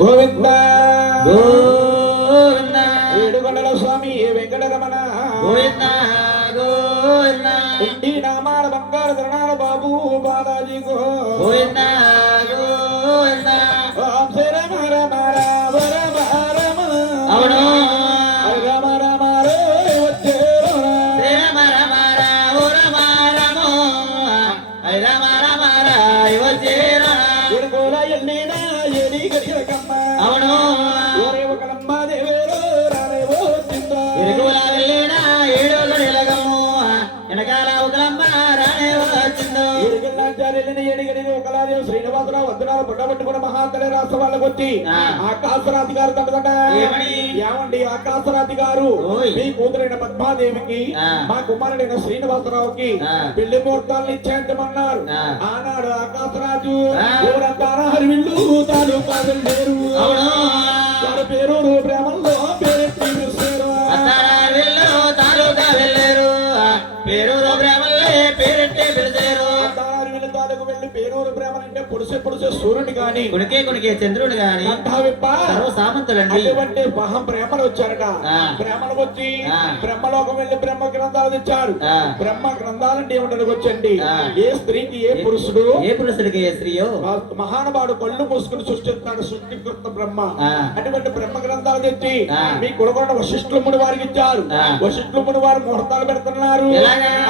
గోవింద గోవింద ఏడుకొండల స్వామి వెంకటరమణ గోవింద గోవింద ఇంటి నామాల బంగారు తిరణాల బాబు బాలాజీ గోవింద గోవింద ఓం శ్రీ రమ రమ రామ రమ రమ అవును రమ రమ రే వచ్చేరు శ్రీ రమ రమ రామ రమ రమ రమ రమ రాయ వచ్చేరు ఎడుకోల ఎల్లిన ఎడి గడియకమ్మ అవును ఓరే ఒకలమ్మ దేవేరో రాలేవో వచ్చిందా ఎడుకోల వెళ్ళిన ఏడో గడియలగమ్ము వెనకాల ఒకలమ్మ రానే వచ్చిందో ఎడిగల్లాచార్యులని ఎడిగడిని ఒకలాదేవి శ్రీనివాసరావు వందనాలు పుట్టబట్టుకున్న మహాతలి రాష్ట్ర వాళ్ళకి వచ్చి ఆకాశరాతి గారు తండ్రి ఏమండి ఆకాశరాతి గారు మీ కూతురైన పద్మాదేవికి మా కుమారుడైన శ్రీనివాసరావుకి పెళ్లి ముహూర్తాలను ఇచ్చేంతమన్నారు ఆనాడు ఆకాశరాజు ఊరంతా హరివిల్లు తాలూకా వెళ్ళారు వారి పేరు ప్రేమల్లో పేరెత్తి పిలిచారు తాలూకా వెళ్ళారు పేరు ప్రేమల్లే పేరెట్టే పిలిచారు తాలూకు వెళ్ళి పేరూరు ప్రేమలంటే పొడిసే పొడిసే సూర్యుడు గాని కొనికే చంద్రుడు గాని సర్వ సామంతులండి అటువంటి మహా ప్రేమలు వచ్చారట ప్రేమలు వచ్చి బ్రహ్మలోకం వెళ్ళి బ్రహ్మ గ్రంథాలు తెచ్చారు బ్రహ్మ గ్రంథాలంటే ఏమిటని వచ్చండి ఏ స్త్రీకి ఏ పురుషుడికి ఏ స్త్రీయో మహానుభావుడు కళ్ళు మూసుకుని సృష్టిస్తాడు సృష్టికృత బ్రహ్మ అటువంటి బ్రహ్మ గ్రంథాలు తెచ్చి మీ కొడుకున్న వశిష్ఠుల ముని వారికి ఇచ్చారు వశిష్ఠుల ముని వారు ముహూర్తాలు పెడుతున్నారు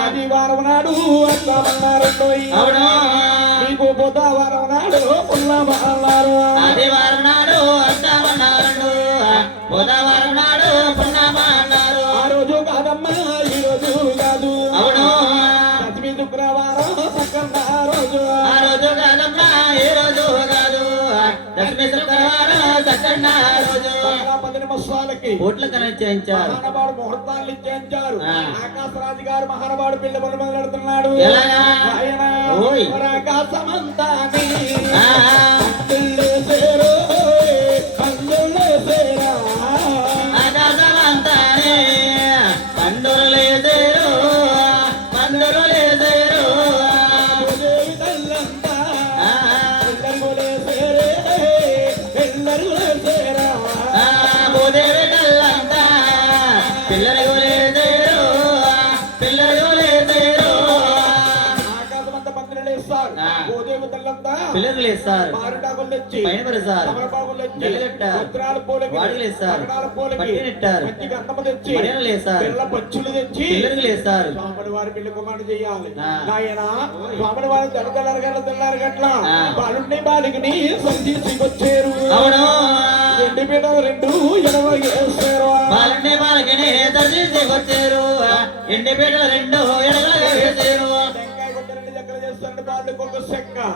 ఆదివారం నాడు అన్నారు మీకు బుధవారం నాడు పున్నమన్నారు ఆదివారం నాడు అన్నారు బుధవారం నాడు పున్నమన్నారు ఆ రోజు కాదమ్మా ఈ రోజు కాదు అవును దశమి శుక్రవారం సక్కన్న రోజు ఆ రోజు కాదమ్మా ఏ రోజు కాదు దశమి శుక్రవారం సక్కన్న రోజు 10 నిమిషాలకి కోట్ల కనిచ్చారు మహానుభావుడు ముహూర్తాలు ఇచ్చేంచారు ఆకాశరాజు గారు మహానుభావుడు పెళ్లి పనులు మొదలెడుతున్నాడు ఆకాశమంతా పిల్లలు లేస్తారు పైన పడతారు వాడికి లేస్తారు పట్టినెట్టారు మర్యాదలు లేస్తారు పిల్లలకు లేస్తారు స్వామి వారి పెళ్లి కుమారుడు చేయాలి ఆయన స్వామి వారి తెల్లరు గట్ల బాలుని బాలికని సంధించుకొచ్చారు అవును రెండు పీటలు 2 ఎడవ వేస్తారు బాలుని బాలికని సంధించుకొచ్చారు ఎండి పీటలు 2 ఎడవగా వేశారు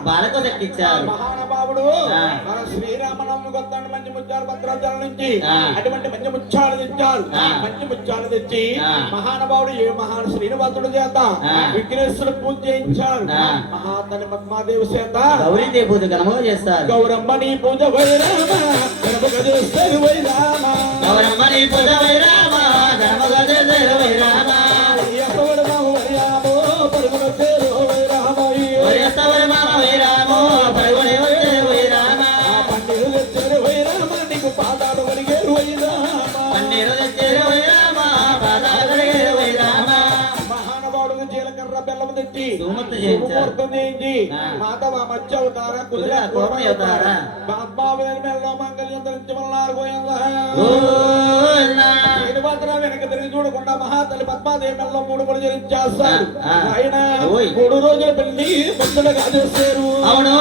బాలకు దక్కించారు మహానుభావుడు మన శ్రీరామనవమి కొత్త మంచి ముత్యాలు భద్రాచలం నుంచి అటువంటి మంచి ముత్యాలు తెచ్చారు మంచి ముత్యాలు తెచ్చి మహానుభావుడు ఏ మహాను శ్రీనివాసుడు చేత విఘ్నేశ్వరుడు పూజ చేయించారు మహాతని పద్మాదేవి చేత గౌరీదేవి పూజ ఘనముగా చేస్తారు గౌరమ్మని పూజ వైరామ గౌరమ్మని పూజ వైరామ ఘనముగా చేస్తారు వైరామ మాధవ మధ్య అవుతారా కుదిరా కోపం అవుతారా మంగళ్యం ధరించమన్నారు వెనక తిరిగి చూడకుండా మహాతల్లి పద్మాదేవి మెల్లో 3 ముడులు చేస్తారు ఆయన 3 రోజుల పెళ్లి ముద్దలుగా చేస్తారు అవును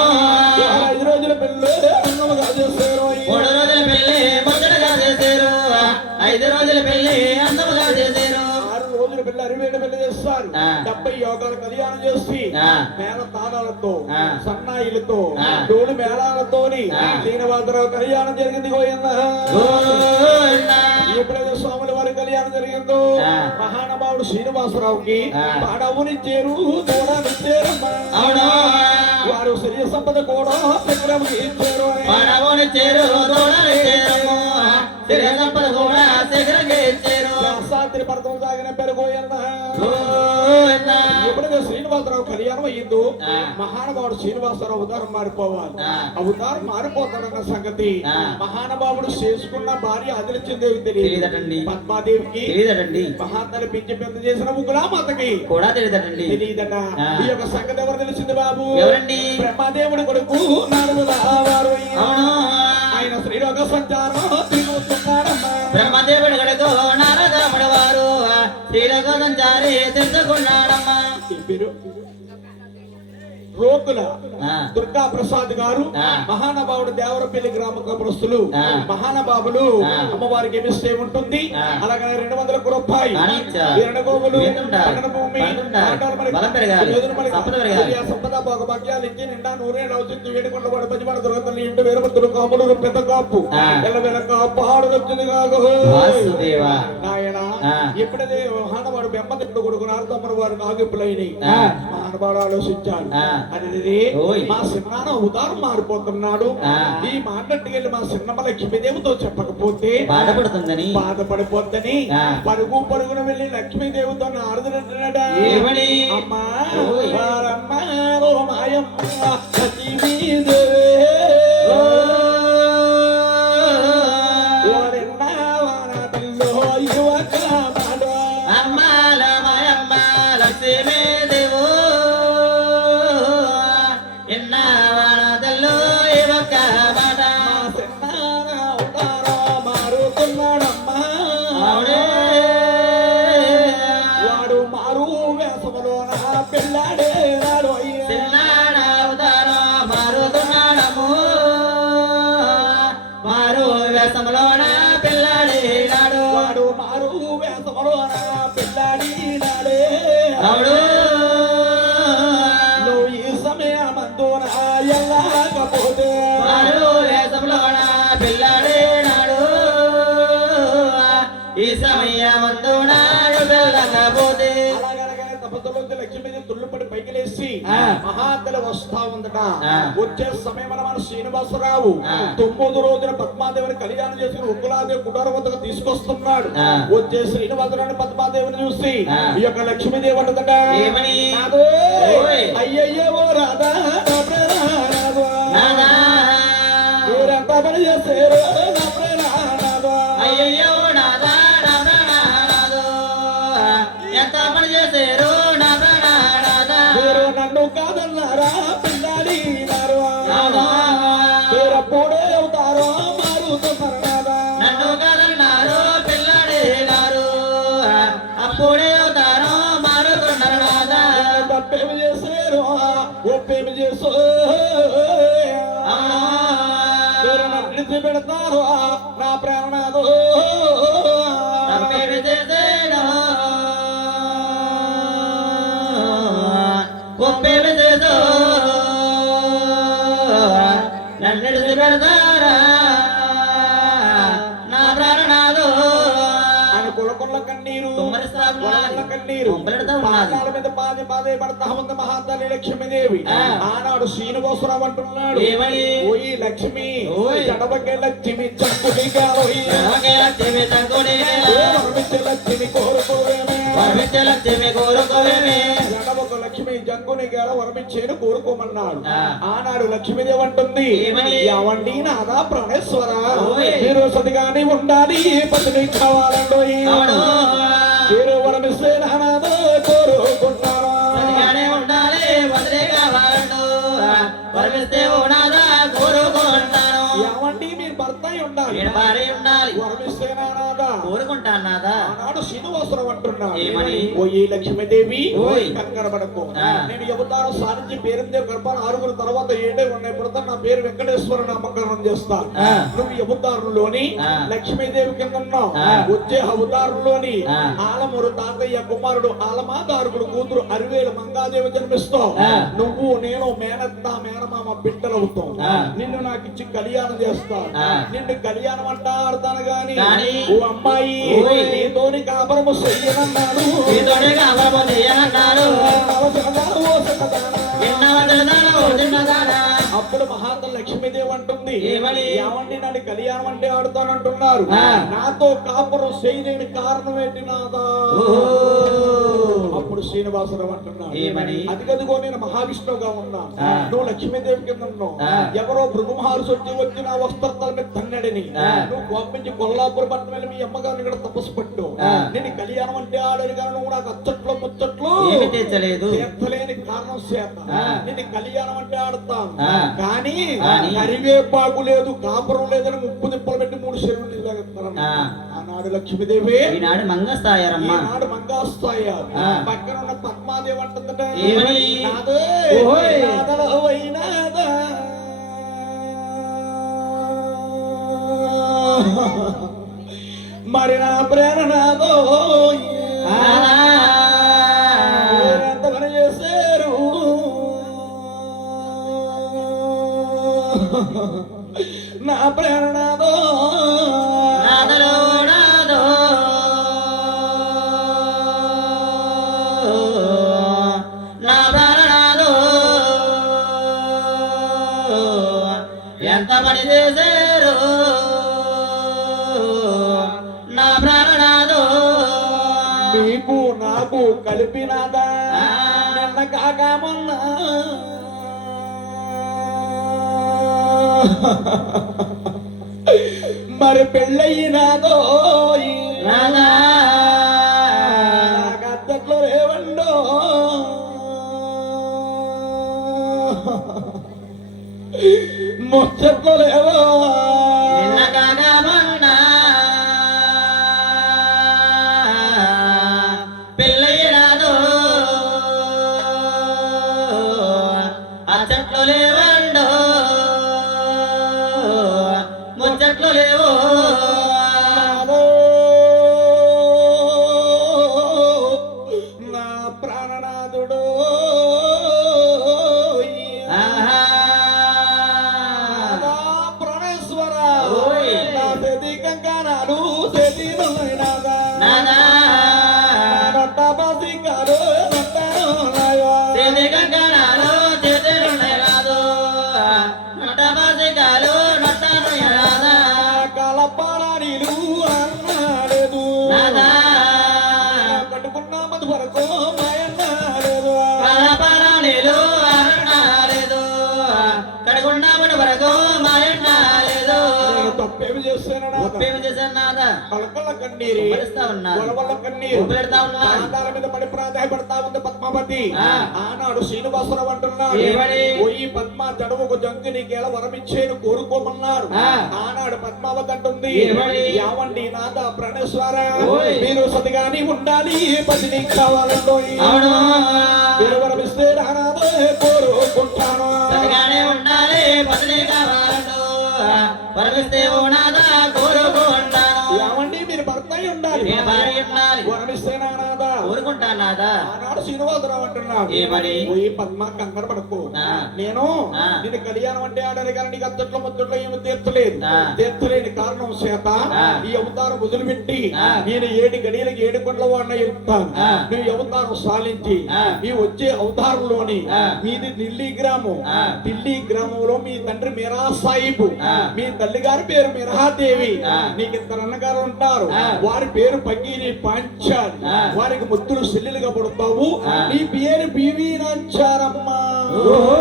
5 రోజుల పెళ్లి అన్నముగా చేస్తారు 3 రోజుల పెళ్లి ముద్దలుగా చేస్తారు 5 రోజుల పెళ్లి అన్నముగా చేస్తారు 6 రోజుల పెళ్లి అరివేడు పెళ్లి చేస్తారు 70 యోగాలు కళ్యాణం చేసి మేళ తాళాలతో సన్నాయిలతో డోలు మేళాలతోని శ్రీనివాసరావు కళ్యాణం జరిగింది గోవిందా ఎప్పుడైతే స్వాముల వారి కళ్యాణం జరిగిందో మహానుభావుడు శ్రీనివాసరావుకి పాడవునిచ్చారు దూడనిచ్చారమ్మా వారు శరీర సంపద కూడా చక్రముకి ఇచ్చారు శరీర సంపద కూడా చక్రకి ఇచ్చారు పడతాం సాగిన పెరుగోయన్నా గోవిందా. ఎప్పుడైతే శ్రీనివాసరావు కళ్యాణం అయ్యిందో ఆ. మహానుభావుడు శ్రీనివాసరావు అవతారం మారిపోవాలి ఆ. అవతారం మారిపోతాడన్న సంగతి ఆ. మహానుభావుడు చేసుకున్న భార్య ఆదిలక్ష్మీదేవి తెలియదు తెలియదటండి. పద్మాదేవికి తెలియదటండి. మహాతల్లి పెంచి పెద్ద చేసిన ముగ్గులామాతకి కూడా తెలియదటండి. తెలియదట ఆ. ఈ యొక్క సంగతి ఎవరు తెలిసింది బాబు ఎవరండి? బ్రహ్మదేవుడి కొడుకు నారదుడు వారు అవును. ఆయన శ్రీలోక సంచారం తిరుగుతున్నాడమ్మా బ్రహ్మదేవుడు గడుగు నారదముడు వారు శ్రీలోక సంచారి తెలుసుకున్నాడమ్మా. ఈ పేరు రోకుల ఆ. దుర్గా ప్రసాద్ గారు ఆ. మహానుభావుడు దేవరపల్లి గ్రామ కపురస్తులు ఆ. మహానుభావులు ఆ. అమ్మవారికి ఏమిస్తే ఉంటుంది ఆ. అలాగే 200 రూపాయలు ఆనించా. ఎరణగోగులు వేతుండా. పంటన భూమి పండుండా. ఆటోలు మరి బలం పెరగాలి. వేదులు మరి సంపద పెరగాలి. ఈ సంపద భోగభాగ్యాలు ఇచ్చి నిండా నూరేళ్ళు అవుతుంది వేడుకొండ వాడు పచ్చివాడు దొరకతల్లి ఇంటి వేరబడుతున్న కాపులు పెద్ద కాపు ఆ. ఎల్లవేళ కాపు ఆడు వచ్చింది కాదు వాసుదేవా. నాయన ఆ. ఎప్పుడైతే మహానుభావుడు బెమ్మతిప్పుడు కొడుకు నారదమ్మడు వారు నాగిప్పులైనవి ఆ. మహానుభావుడు ఆలోచించాడు ఆ. అది ఓయ్. మా సిన్నాన ఉదారం మారిపోతున్నాడు ఆ. ఈ మాటట్టుకెళ్ళి మా సిన్నమ్మ లక్ష్మీదేవితో చెప్పకపోతే బాధపడుతుందని బాధపడిపోద్దని ఆ. పరుగు పరుగున వెళ్ళి లక్ష్మీదేవితో నారదుడంటున్నాడా ఏమని? అమ్మా ఓయ్. వారమ్మ ఓ మాయమ్మ లక్ష్మీదేవి ఓ. ఓరెన్నా వారతల్లో యువక మాడ అమ్మాల మాయమ్మ లక్ష్మీదేవు ఎన్న వాడదల్లో ఇవొక్క మాట. మా సిన్నాన ఉదారం మారుతున్నాడమ్మా అవునే. వాడు మారు వేసములోన పిల్లాడే నాడు అయ్యా చిన్నాడ అవతారం మారుతున్నాడము. మారు వేసంలోన పిల్లాడినాడు. వాడు మారు వేసములోన పిల్లాడి నాడే అవుడు. నువ్వు ఈ సమయమందున ఎల్లాకపోతే మారు వేసంలోన పిల్లాడినాడు. ఈ సమయమందున వెళ్ళకపోతే అలాగనగానే తపస్సులోంచి లక్ష్మీదేవి తుళ్ళుపడి పైకి లేచి ఆ. మహాతలి వస్తా ఉందట ఆ. వచ్చే సమయం మన శ్రీనివాసరావు ఆ. 9వ రోజున పద్మాదేవిని కళ్యాణం చేసుకుని ఉక్కులాదేవి కుటార వద్దకు తీసుకొస్తున్నాడు ఆ. వచ్చే శ్రీనివాసరావు పద్మాదేవిని చూసి ఆ. ఈ యొక్క లక్ష్మీదేవి అంటదట ఏమని? నాదో ఓయ్. అయ్యయ్యో రాధా నా ప్రేరానాదో. నాదా. మీరెంత పని చేశారు నా ప్రేరానాదో. అయ్యయ్యో నాదా నాదా. ఎంత పని చేశారు నా ప్రాణనాదా. మీరు నన్ను కాదన్నారా పిల్లాడి నాదా. మీరప్పుడే అవుతారో మారుతున్నారా నన్ను కదన్నారు పిల్లాడి గారు అప్పుడే అవుతారు మారుతున్నారు నాదా. తప్పేమి చేశారు ఒప్పేమి చేసో అవును. మీరు నన్ను విడిచి పెడతారు నా ప్రాణనాదో. తప్పేమి చేసేను ఒప్పేమి చేసో నన్ను విడిచి పెడతారా నా ప్రాణనాదు. అని కులకుల కన్నీరు కుమ్మరిస్తా ఉన్నది. కులకుల కన్నీరు కుమ్మరిస్తా ఉన్నది. పాదాల మీద బాధే పడతా ఉంది మహాతల్లి లక్ష్మీదేవి ఆ. ఆనాడు శ్రీనివాసరావు అంటున్నాడు ఏమని? ఓయి లక్ష్మి ఓయ్. జడబకే లక్ష్మి చంపుడిగా ఒకే లక్ష్మి తగ్గునే లక్ష్మి కోరుకోవేమే వర్మించే లక్ష్మి కోరుకోవేమే. జడబకు లక్ష్మి జంకుని గేల వరమిచ్చేను కోరుకోమన్నాడు ఆ. ఆనాడు లక్ష్మీదేవి అంటుంది ఏమని? యావండి నాదా ప్రాణేశ్వర ఓయ్. మీరు సతిగాని ఉండాలి పతిని కావాలండి అవును. మీరు వరమిస్తే నానాదో కోరుకుంటారా సరిగానే ఉండాలి వదిలే కావాలండు వర్మిస్తే ఉన్నాదా కోరుకుంటాను. యావండి మీరు భర్త అయి ఉండాలి నేను భార్య ఉండాలి వరమిస్తే నానాదా కోరుకుంటానాదా. ఆనాడు శ్రీనివాసరావు అంటున్నాడు ఏమని? ఓయి లక్ష్మీదేవి ఓయ్. కంకరపడకు ఆ. నేను చెబుతాను సాధించి పేరుదేవి గర్భాలు 6 తర్వాత 7 ఉన్నాయి ఇప్పుడు నా పేరు వెంకటేశ్వర నామకరణం చేస్తా ఆ. నువ్వు అవతారంలోని ఆ. లక్ష్మీదేవి కింద ఉన్నావు ఆ. వచ్చే అవతారంలోని ఆ. ఆలమూరు తాతయ్య కుమారుడు ఆలమాదారుడు కూతురు అరివేలు మంగాదేవి జన్మిస్తావు ఆ. నువ్వు నేను మేనత్త మేనమామ బిడ్డలవుతాం ఆ. నిన్ను నాకు ఇచ్చి కళ్యాణం చేస్తా ఆ. నిన్ను కళ్యాణం అంటాడతాను గాని కానీ ఓ అమ్మాయి ఓయ్. నీతోని కాపురము చెయ్యనన్నాడు మీతోనే కాపురము చెయ్యనన్నాడు. అవసరదానా, ఓ సన్నదానా. చిన్నదానా ఓ చిన్నదానా. అప్పుడు మహాతల్లి లక్ష్మీదేవి అంటుంది ఏమని? ఏమండి నన్ను కళ్యాణం అంటే ఆడుతానంటున్నారు. ఆ. నాతో కాపురం చేయలేని కారణం ఏంటి నాదా? ఓహో. అప్పుడు శ్రీనివాసరావు అంటున్నాడు, ఏమని? అదిగదిగో నేను మహావిష్ణువుగా ఉన్నా, ఆ. నువ్వు లక్ష్మీదేవి కింద ఉన్నావు. ఆ. ఎవరో భృగు మహర్షి వచ్చి నా వస్త్రాల మీద తన్నడిని ఆ. నువ్వు పంపించి కొల్లాపురం పట్టణం వెళ్ళి మీ అమ్మగారిని ఇక్కడ తపస్సు పట్టు. ఆ. నేను కళ్యాణం అంటే ఆడని కానీ నువ్వు నాకు అచ్చట్లో ముచ్చట్లు ఏమి తెచ్చలేదు. తీర్చలేని కారణం చేత ఆ. నేను కళ్యాణం అంటే ఆడతాను. ఆ. కానీ కానీ కరివేపాకు లేదు, కాపురం లేదని ముప్పు తిప్పలు పెట్టి 3 చెరువులు తాగుతున్నాను. ఆ. ఆనాడు లక్ష్మీదేవి, ఈనాడు మంగస్తాయారమ్మ. ఈనాడు మంగాస్తాయ. ఆ. పక్కన ఉన్న పద్మాదేవి అంటుందట, ఏమని? నాదే ఓహోయ్. నాదలో వైనాదా. మరి నా ప్రేరణదో ఎంత పని చేశారు. నా ప్రేరణదో నాదలో నాదో నా ప్రాణనాదో ఎంత పని చేశారు. నా ప్రాణనాదో నీకు నాకు కలిపినాదా ఆ. నిన్న కాక మొన్న. మరి పెళ్ళయినాదో రాదా నాకు అద్దట్లో రేవండో. ముచ్చట్లో లేవో నిన్న కాగా మొన్న పెళ్ళయ్యరాదో ఆ చెట్లు లేవండో ముచ్చట్లు లేవో. నాదో నా ప్రాణనాథుడు. ఆహా. నాదా ప్రాణేశ్వర. ఓయ్. నా చేతి కంకణాలు చేతిలో నాదా. నాదా నొట్ట బసికాలు నొట్టను నాయో. చేతి కంకణాలు చేతులున్నాయి కాదు. నొట్ట బసికాలు నొట్టను రాదా. కలపడానిలు అన్నాడేదు. నాదా కట్టుకున్న మధు వరకు మాయన్నాడేదు. కలపరాలేదు అరణాలేదు. కడుకున్నామని వరకు మాయన్నాలేదు. నేను తప్పేమి చేస్తాను ఒప్పేమి చేశాను నాదా. కలకల కన్నీరి ఉబ్బరిస్తా ఉన్నాను. గొలవల కన్నీరు ఉబ్బెడతా ఉన్నాను. పాదాల మీద పడి ప్రాధాయపడతా ఉంది పద్మావతి. ఆ. ఆనాడు శ్రీనివాసరావు అంటున్నాడు, ఏమని? పోయి పద్మ జడముకు జంకి నీకేళ వరమిచ్చేను కోరుకోమన్నాడు. ఆ. ఆనాడు పద్మావతి అంటుంది, ఏమని? యావండి నాద ప్రాణేశ్వర, ఓయ్. మీరు సతిగాని ఉండాలి, పతిని కావాలండోయ్. అవును. మీరు వరమిస్తే నానాదే కోరుకుంటాను. సరిగానే ఉండాలి పతిని కావాలండు. వరమిస్తే ఓ నాదా కోరుకుంటాను. యావండి మీరు భర్త అయి ఉండాలి, నేను భార్య ఉండాలి. వరమిస్తే నానాదా. కోరుకుంటాను నాదా. ఆనాడు శ్రీనివాసరావు అంటున్నాడు, ఏమని? పోయి పద్మ కంగారు పడకు, ఆ. నేను ఆ. నిన్ను కళ్యాణం అంటే ఆడాలి కానీ నీకు అత్తట్లో ముచ్చట్లో ఏమి తీర్చలేదు. ఆ. తీర్చలేని కారణం చేత ఆ. ఈ అవతారం వదిలిపెట్టి ఆ. నేను 7 గడియలకి 7 కొండల వాడిన చెప్తాను. ఆ. నువ్వు ఈ అవతారం సాలించి ఆ. ఈ వచ్చే అవతారంలోని ఆ. మీది ఢిల్లీ గ్రామం. ఆ. ఢిల్లీ గ్రామంలో మీ తండ్రి మీరా సాహిబు, ఆ. మీ తల్లి గారి పేరు మిరహాదేవి. ఆ. నీకు 2 అన్నగారు ఉంటారు. ఆ. వారి పేరు పగీరి పాంచాలి. ఆ. వారికి ముద్దులు చెల్లెలుగా పడతావు. ఆ. నీ పేరు బీవీ నంచారమ్మా. ఓహో.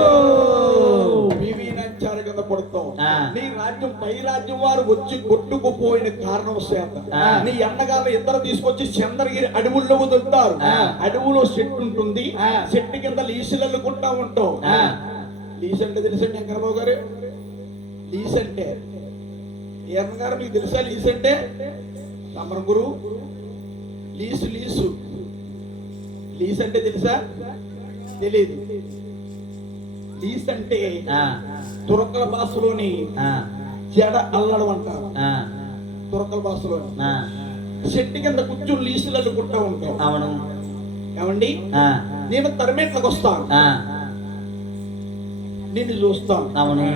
బీవీ నంచార కింద పడతావు. ఆ. నీ రాజ్యం పై రాజ్యం వారు వచ్చి కొట్టుకుపోయిన కారణం చేత ఆ. నీ అన్నగారు 2 తీసుకొచ్చి చంద్రగిరి అడవుల్లో వదులుతారు. ఆ. అడవులో చెట్టు ఉంటుంది. ఆ. చెట్టు కింద లీసులు అల్లుకుంటా ఉంటావు. ఆ. లీస్ అంటే తెలుసండి వెంకటరావు గారు? లీస్ అంటే గారు మీకు తెలుసా? లీస్ అంటే సమరం గురు లీసు లీసు లీస్ అంటే తెలుసా? తెలియదు. లీస్ అంటే ఆ. తురకల భాషలోని ఆ. జడ అల్లడం అంటారు. ఆ. తురకల భాషలోని ఆ. చెట్టు కింద కూర్చొని లీసులు అల్లుకుంటా ఉంటావు. అవును. ఏమండి, ఆ. నేను తరిమేట్లకు వస్తాను, ఆ. నిన్ను చూస్తాను. అవును.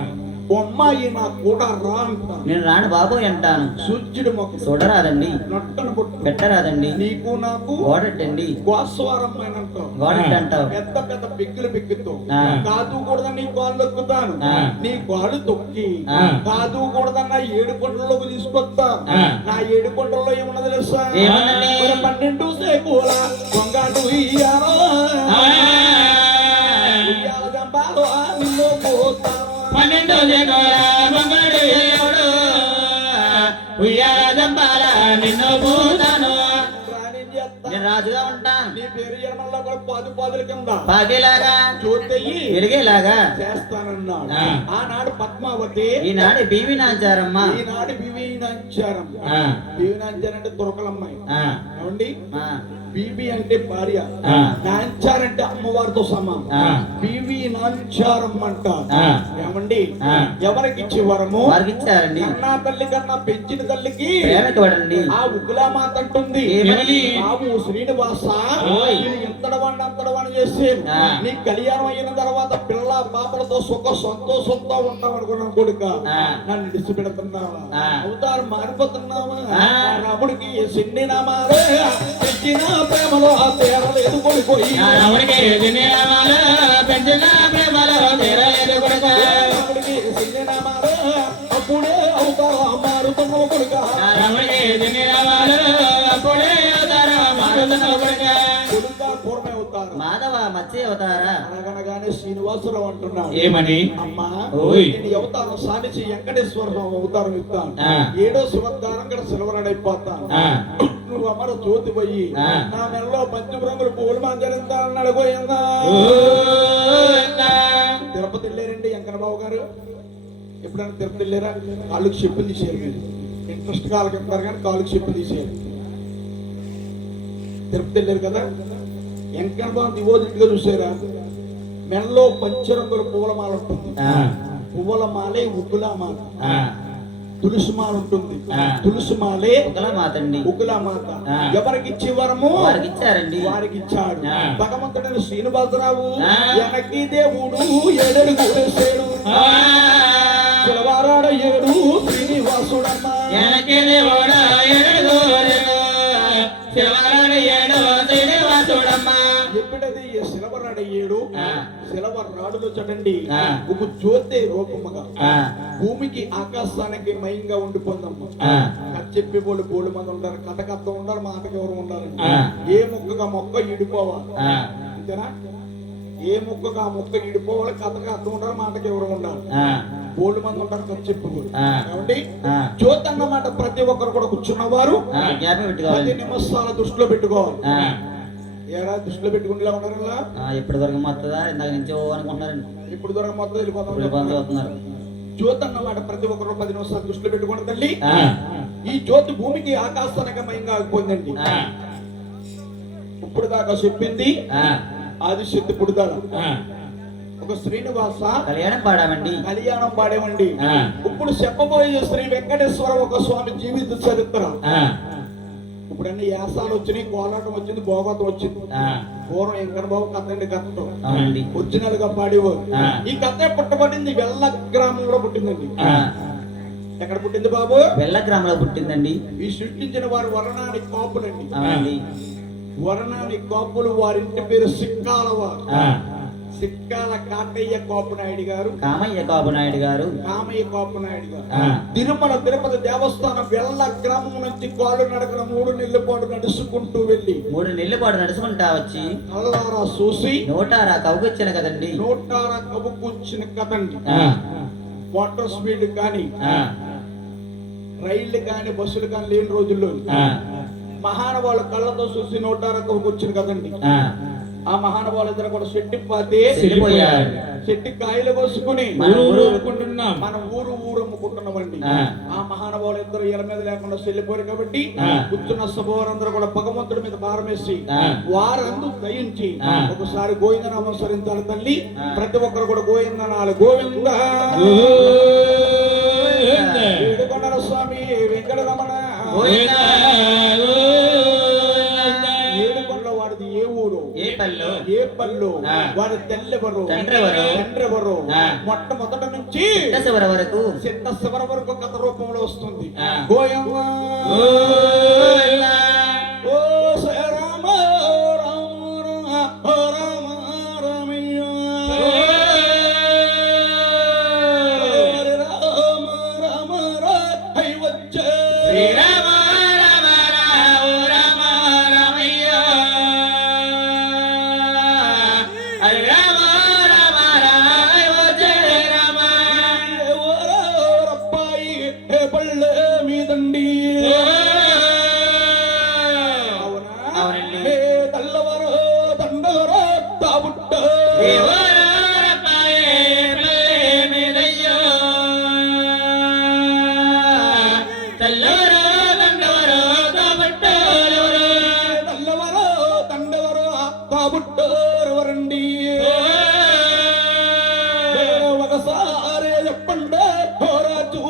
అమ్మాయి నా కూడా రా అంటాను. నేను రాను బాబు అంటాను. సూర్యుడు మొక్క చూడరాదండి, నొట్టను పుట్టు పెట్టరాదండి, నీకు నాకు గోడటండి, గోస్వారమ్మాయి అంటావు. గోడట్ అంటావు. పెద్ద పెద్ద పిక్కులు పిక్కుతూ ఆ. కాదు కూడదని నీ కాళ్ళు తొక్కుతాను. ఆ. నీ కాళ్ళు తొక్కి ఆ. కాదు కూడదన్న 7 కొండల్లోకి తీసుకొస్తా. ఆ. నా 7 కొండల్లో ఏమన్నది తెలుసా? ఏమన్నది? 12 సేకుల కొంగాడు ఇయ్యాలో ఉయ్యాల జంపాలో నిన్ను పోతాను. 12 జగోల బంగారు ఏడు, ఉయ్యాల జంపాల నిన్ను పూతాను. రాణి చేస్తా. నేను రాజుగా ఉంటాను. నీ పేరు ఎనమల్లో కూడా పాదుల కింద పాగేలాగా, చూతయ్యి వెలిగేలాగా చేస్తానన్నాడు. ఆ. ఆనాడు పద్మావతి, ఈనాడు బీవి నాంచారమ్మ. ఈనాడు బివినాంచారం. ఆ. బివినాంచారం అంటే తురకలమ్మాయి. ఆ. ఏమండి? ఆ. బీబీ అంటే భార్య, ఆ. నాంచారంటే అమ్మవారితో సమానం. ఆ. బీబీ నాంచారం అంటారు. ఆ. ఏమండి? ఆ. ఎవరికి ఇచ్చి వరము? వారికి ఇచ్చారండి. కన్నా తల్లి కన్నా పెంచిన తల్లికి ప్రేమకి పడండి. ఆ ఉగ్గులా మాత అంటుంది, ఏమని? బాబు శ్రీనివాస, ఓయ్. నేను ఇంతడవాడిని అంతడవాడిని చేసేను. ఆ. నీ కళ్యాణం అయిన తర్వాత పిల్ల పాపలతో సుఖ సంతోషంతో ఉంటాం అనుకున్నాను కొడుక. ఆ. నన్ను ఇడిచి పెడుతున్నావా? ఆ. అవతారం మారిపోతున్నావా? ఆ. రాముడికి సిన్ని నామాలే పెంచిన ప్రేమలో ఆ తేరలేదు కొడుకోయి. రాముడికి దినేమాల పెంచిన ప్రేమలో తీరలేదు కొడుకు. రాముడికి సిన్ని నామాలే అప్పుడే అవతారం మారుతున్నావు కొడుక. రాముడికి దినేమాల అప్పుడే అవతారం మారుతున్నావు కొడుకు. కొడుక పూర్ణ అవతారం. మాధవ మత్స్య అవతారా. అనగనగానే శ్రీనివాసులు అంటున్నాడు, ఏమని? అమ్మా ఓయ్. నేను ఈ అవతారం సాధించి వెంకటేశ్వర అవతారం ఇస్తాను. ఆ. 7వ శివద్వారం కూడా సిల్వరాడైపోతాను. ఆ. నువ్వు అమర జ్యోతి పోయి ఆ. నా మెల్లో పంచమ రంగులు పూలు మాంజరిందా అన్నాడు గోయిందా. తిరుపతి వెళ్ళారండి వెంకట బాబు గారు? ఎప్పుడైనా తిరుపతి వెళ్ళారా? కాళ్ళకి చెప్పులు తీసేయారు. మీరు ఇంట్రెస్ట్ కాళ్ళకి ఇస్తారు కానీ కాళ్ళకి చెప్పులు తీసేయారు. తిరుపతి వెళ్ళారు కదా, వెంకట బాబు దివోదిగా చూసారా? మెల్లో పంచరంగుల పూలమాల ఉంటుంది. పువ్వుల మాలే ఉగ్గులా మాల. తులసి మాల ఉంటుంది. ఆ. తులసి మాలే ఒకలా మాతండి. ఉగ్గులా మాత. ఆ. ఎవరికి ఇచ్చి వరము? వారికి ఇచ్చారండి. వారికి ఇచ్చాడు. ఆ. భగవంతుడైన శ్రీనివాసరావు ఆ. వెనక్కి దేవుడు 7 కూడేశాడు. పిలవారాడ 7 శ్రీనివాసుడమ్మ. వెనక్కి దేవుడు 7 కూడెను, శివరాడు 7 శ్రీనివాసుడమ్మ. ఎప్పుడది శిలవరాడ 7 ఆ. శిలవరాడులో చూడండి ఆ. ఒక జ్యోతి రూపముగా ఆ. భూమికి ఆకాశానికి మయంగా ఉండిపోందమ్మ. ఆ. చెప్పే వాళ్ళు బోళ్ళు మంది ఉంటారు, కథకథ ఉంటారు, మాటకి ఎవరు ఉండాలండి. ఆ. ఏ మొక్కగా మొక్క ఈడిపోవాలి. ఆ. అంతేనా? ఏ మొక్కగా ఆ మొక్క ఈడిపోవాలి, కథకి అర్థం ఉంటారు, మాటకి ఎవరు ఉండాలి. ఆ. బోళ్ళు మంది ఉంటారు, కథ చెప్పేవాళ్ళు. ఆ. కాబట్టి ఆ. జ్యోతి అన్నమాట ప్రతి ఒక్కరు కూడా కూర్చున్నవారు ఆ. జ్ఞాపకం 10 పెట్టుకోవాలి. నిమిషాల దృష్టిలో పెట్టుకోవాలి. ఆ. ఏడా దృష్టిలో పెట్టుకుంటా ఉన్నారా? ఎప్పటి వరకు మొత్తదా ఇందాక నుంచి అనుకుంటున్నారండి. ఇప్పుడు దూరం మొత్తం ఇప్పుడు బంద్ వెళ్ళిపోతాం. అవుతున్నారు. జ్యోతి అన్నమాట ప్రతి ఒక్కరు 10 నిమిషాలు దృష్టిలో పెట్టుకోండి తల్లి. ఆ. ఈ జ్యోతి భూమికి ఆకాశానికి మయంగా ఆగిపోయిందండి. ఆ. ఇప్పుడు దాకా చెప్పింది ఆ. ఆదిశక్తి పుడతాడు. ఆ. ఒక శ్రీనివాస కళ్యాణం పాడామండి. కళ్యాణం పాడేవండి. ఆ. ఇప్పుడు చెప్పబోయే శ్రీ వెంకటేశ్వర ఒక స్వామి జీవిత చరిత్ర. ఆ. ఇప్పుడు అన్ని యాసాలు వచ్చినాయి, కోలాటం వచ్చింది, భోగతం వచ్చింది. ఆ. పూర్వం వెంకట బాబు కథ అండి కథతో అవునండి. ఒరిజినల్ గా పాడేవారు. ఆ. ఈ కథ పుట్టబడింది వెల్ల గ్రామంలో పుట్టిందండి. ఆ. ఎక్కడ పుట్టింది బాబు? వెల్ల గ్రామంలో పుట్టిందండి. ఈ సృష్టించిన వారు వరణాని కాపులండి. అవునండి. వరణాని కాపులు, వారింటి పేరు సిక్కాల వారు. ఆ. సిక్కాల కాకయ్య కోపనాయుడు గారు, కామయ్య కాపునాయుడు గారు. కామయ్య కోపనాయుడు గారు. ఆ. తిరుమల తిరుపతి దేవస్థానం వెల్ల గ్రామం నుంచి కాళ్ళు నడకన 3 నెలల పాటు నడుచుకుంటూ వెళ్ళి 3 నెలల పాటు నడుచుకుంటా వచ్చి కళ్ళారా చూసి నోటారా కవుకొచ్చాను కదండి. నోటార కబు కూర్చుని కదండి. ఆ. వాటర్ స్పీడ్ కానీ ఆ. రైళ్లు కానీ బస్సులు కానీ లేని రోజుల్లో ఆ. మహానుభావుల కళ్ళతో చూసి నోటార కబు కూర్చుని కదండి. ఆ. ఆ మహానుభావులు ఇద్దరు కూడా చెట్టు పాతి వెళ్ళిపోయారు. చెట్టు కాయలు కోసుకుని మనం ఊరు అనుకుంటున్నాం, మనం ఊరు అమ్ముకుంటున్నామండి. ఆ. ఆ మహానుభావులు ఇద్దరు ఇళ్ళ మీద లేకుండా చెల్లిపోయారు కాబట్టి ఆ. కూర్చున్న సభవారందరూ కూడా భగవంతుడి మీద భారం వేసి ఆ. వారందు దయించి ఆ. ఒకసారి గోవిందనామం స్మరించాలి తల్లి. ఆ. ప్రతి ఒక్కరు కూడా గోవిందనాలు. గోవింద ఏడుకొండల స్వామి వెంకటరమణ, గోవిందా, గోవిందా. ఏడుకొండల వాడ వాడిది ఏ ఊరు, ఏ పల్లు, ఏ పల్లు, వారి తెల్లెవరు, తండ్రెవరు, మొట్టమొదటి నుంచి చిట్ట వరకు కథ రూపంలో వస్తుంది. గోయమ్మ ఓ శ్రీరామ రామ రామ రామయ్య రామ రామ హై వచ్చే శ్రీరామ రామ రామ రామయ్య హరి రామ రామ వచ్చే రామ రప్పాయి హే పళ్ళే మీదండి తల్లవరో దండవరో తాబుట్ట తల్లవరో దండవరో తాబుట్టోరవరండి ఒకసారి చెప్పండి హోరాజు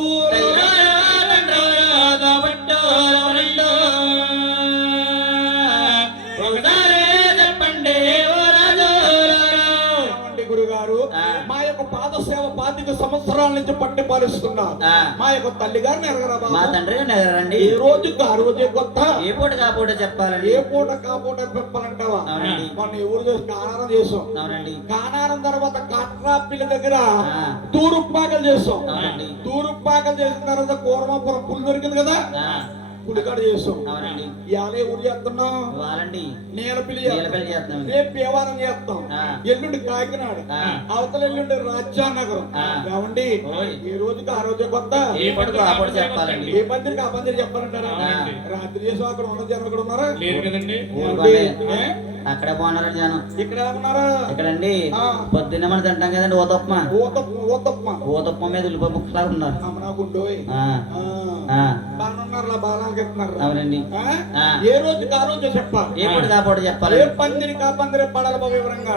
గురుగారు మా యొక్క పాద సేవ 25 సంవత్సరాల నుంచి పట్టి పాలిస్తున్నారు. మా యొక్క తల్లి గారిని ఎరగరా మా తండ్రి గారండి. ఈ రోజుకి ఆ రోజే కొత్త ఏ పూట కాపూట చెప్పాలండి, ఏ పూట కాపూట చెప్పాలంటావా? మన ఎవరు చేసి కానారం చేసాం. కానారం తర్వాత కాట్రాపిల్ల దగ్గర తూరుపాకలు చేసాం. తూరుపాకలు చేసిన తర్వాత కూరమాపురం పుల్లు దొరికింది కదా, పులికాడ చేసాం. ఇవాళ ఊరు చేస్తున్నాం, నేలపిల్లి చేస్తాం, రేపు దేవారం చేస్తాం, ఎల్లుండి కాకినాడ, అవతల ఎల్లుండి రాజ్యానగరం. కావండి ఈ రోజుకి ఆ రోజే కొత్త. ఏ మందిరికి ఆ మందిరి చెప్పాలంటారా? రాత్రి చేసాం. అక్కడ ఉన్న జనం అక్కడ ఉన్నారా? అక్కడ బాగున్నారు జనం. ఇక్కడ ఉన్నారా? ఇక్కడండి పొద్దున్న మనం తింటాం కదండి ఊతప్ప మీద ఉల్లిపాయ ముక్కలాగా ఉన్నారు. అవునండి. ఏ రోజు ఆ రోజు చెప్పాలి, ఏ పూట కాపాడు చెప్పాలి. ఏ పందిరి కాపందిరి పడాల వివరంగా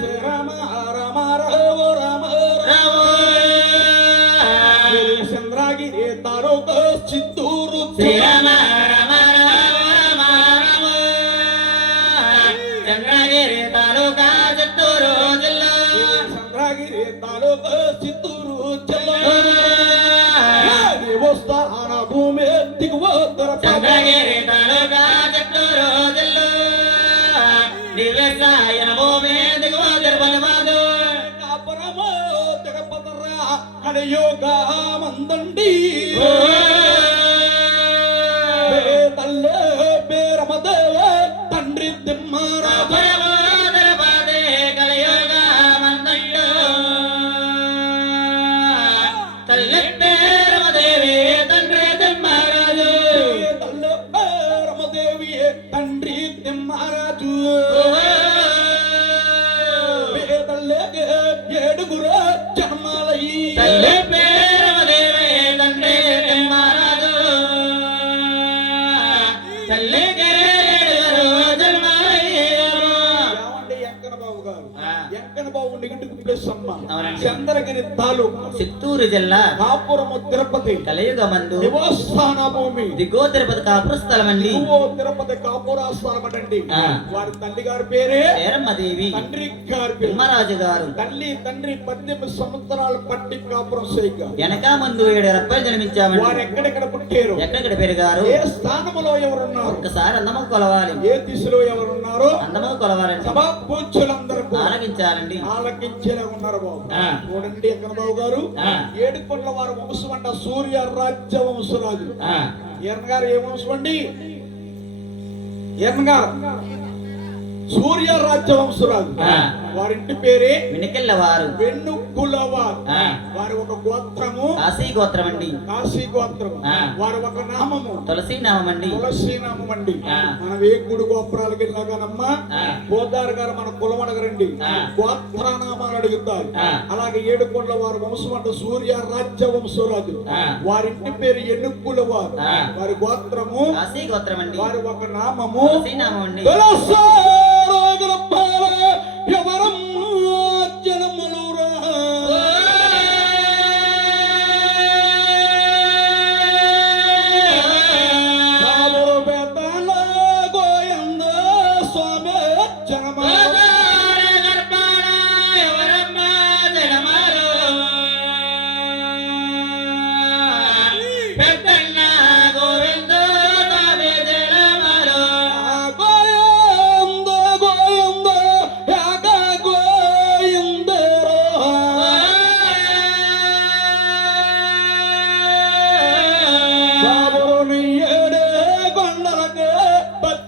శ్రీరామ రామ రామ రామ చంద్రాగిరి తాలూక చిత్తూరు శ్రీరామ రామ రామ చంద్రగిరి తాలూక చిత్తూరు జిల్లా, చంద్రగిరి తాలూక చిత్తూరు జిల్లా వస్తాన భూమి దిగువోత్తర చంద్రగిరి తాలూక చిత్తూరు జిల్లా నివేశాయన భూమి దిగువ తిరుపతి మాధు కాపురమో తిరుపతిరా కలయోగ మందండి తల్లే పేరమదేవ తండ్రి తిమ్మారాజు కలియోగ మందండు తల్లి పేరమదేవి తండ్రి తిమ్మారాజు తల్లే పేరమదేవి తండ్రి తిమ్మారాజు ఏడుగురు జన్మాలయ్యి తల్లి పేరమదేవి తండ్రి తిమ్మారాజు తల్లికి ఏడుగురు జన్మాలయ్యారు. ఎంకన బాబు గారు, ఎంకన బాబు నిగిటికి ప్లస్ అమ్మ చంద్రగిరి తాలూకు చిత్తూరు జిల్లా కాపురము తిరుపతి కలియుగ మందు నివాస్థాన భూమి దిగో తిరుపతి కాపుర స్థలం అండి. తిరుపతి కాపురాస్థానం అండి. వారి తల్లి గారి పేరే పేరమ్మదేవి, తండ్రి గారి తిమ్మరాజు గారు. తల్లి తండ్రి 18 సంవత్సరాలు పట్టి కాపురం చేయగా వెనక ముందు 7 రూపాయలు జన్మించామండి. వారు ఎక్కడెక్కడ పుట్టారు, ఎక్కడెక్కడ పెరిగారు, ఏ స్థానంలో ఎవరున్నారు, ఒక్కసారి అందము కొలవాలి, ఏ దిశలో ఎవరున్నారో అందము కొలవాలండి. సభా పూజలందరూ ఆలకించాలండి. ఆలకించేలా ఉన్నారు బాబు. చూడండి ఎక్కడ బాబు గారు, ఏడుకొండల వారు వంశం అంట సూర్య రాజ్య వంశరాజు. ఎర్ర గారు ఏ వంశం అండి? ఎర్ర గారు సూర్య రాజ్య వంశరాజు. వారింటి పేరే వెనుకెళ్ళవారు, వెన్నుకులవారు. వారి ఒక గోత్రము కాశీ గోత్రం అండి. కాశీ గోత్రము. వారి ఒక నామము తులసి నామం అండి. తులసి నామం అండి. మనం ఏ గుడి గోపురాలకు వెళ్ళాగానమ్మా పోదారు గారు మన కులం అడగరండి, గోత్రనామాలు అడుగుతారు. అలాగే ఏడుకొండల వారి వంశం అంటే సూర్య రాజ్య వంశరాజు. వారింటి పేరు ఎన్నుకుల వారు. వారి గోత్రము కాశీ గోత్రం అండి. వారి ఒక నామము తులసి నామం అండి. ఎవరమ్మ జనములురా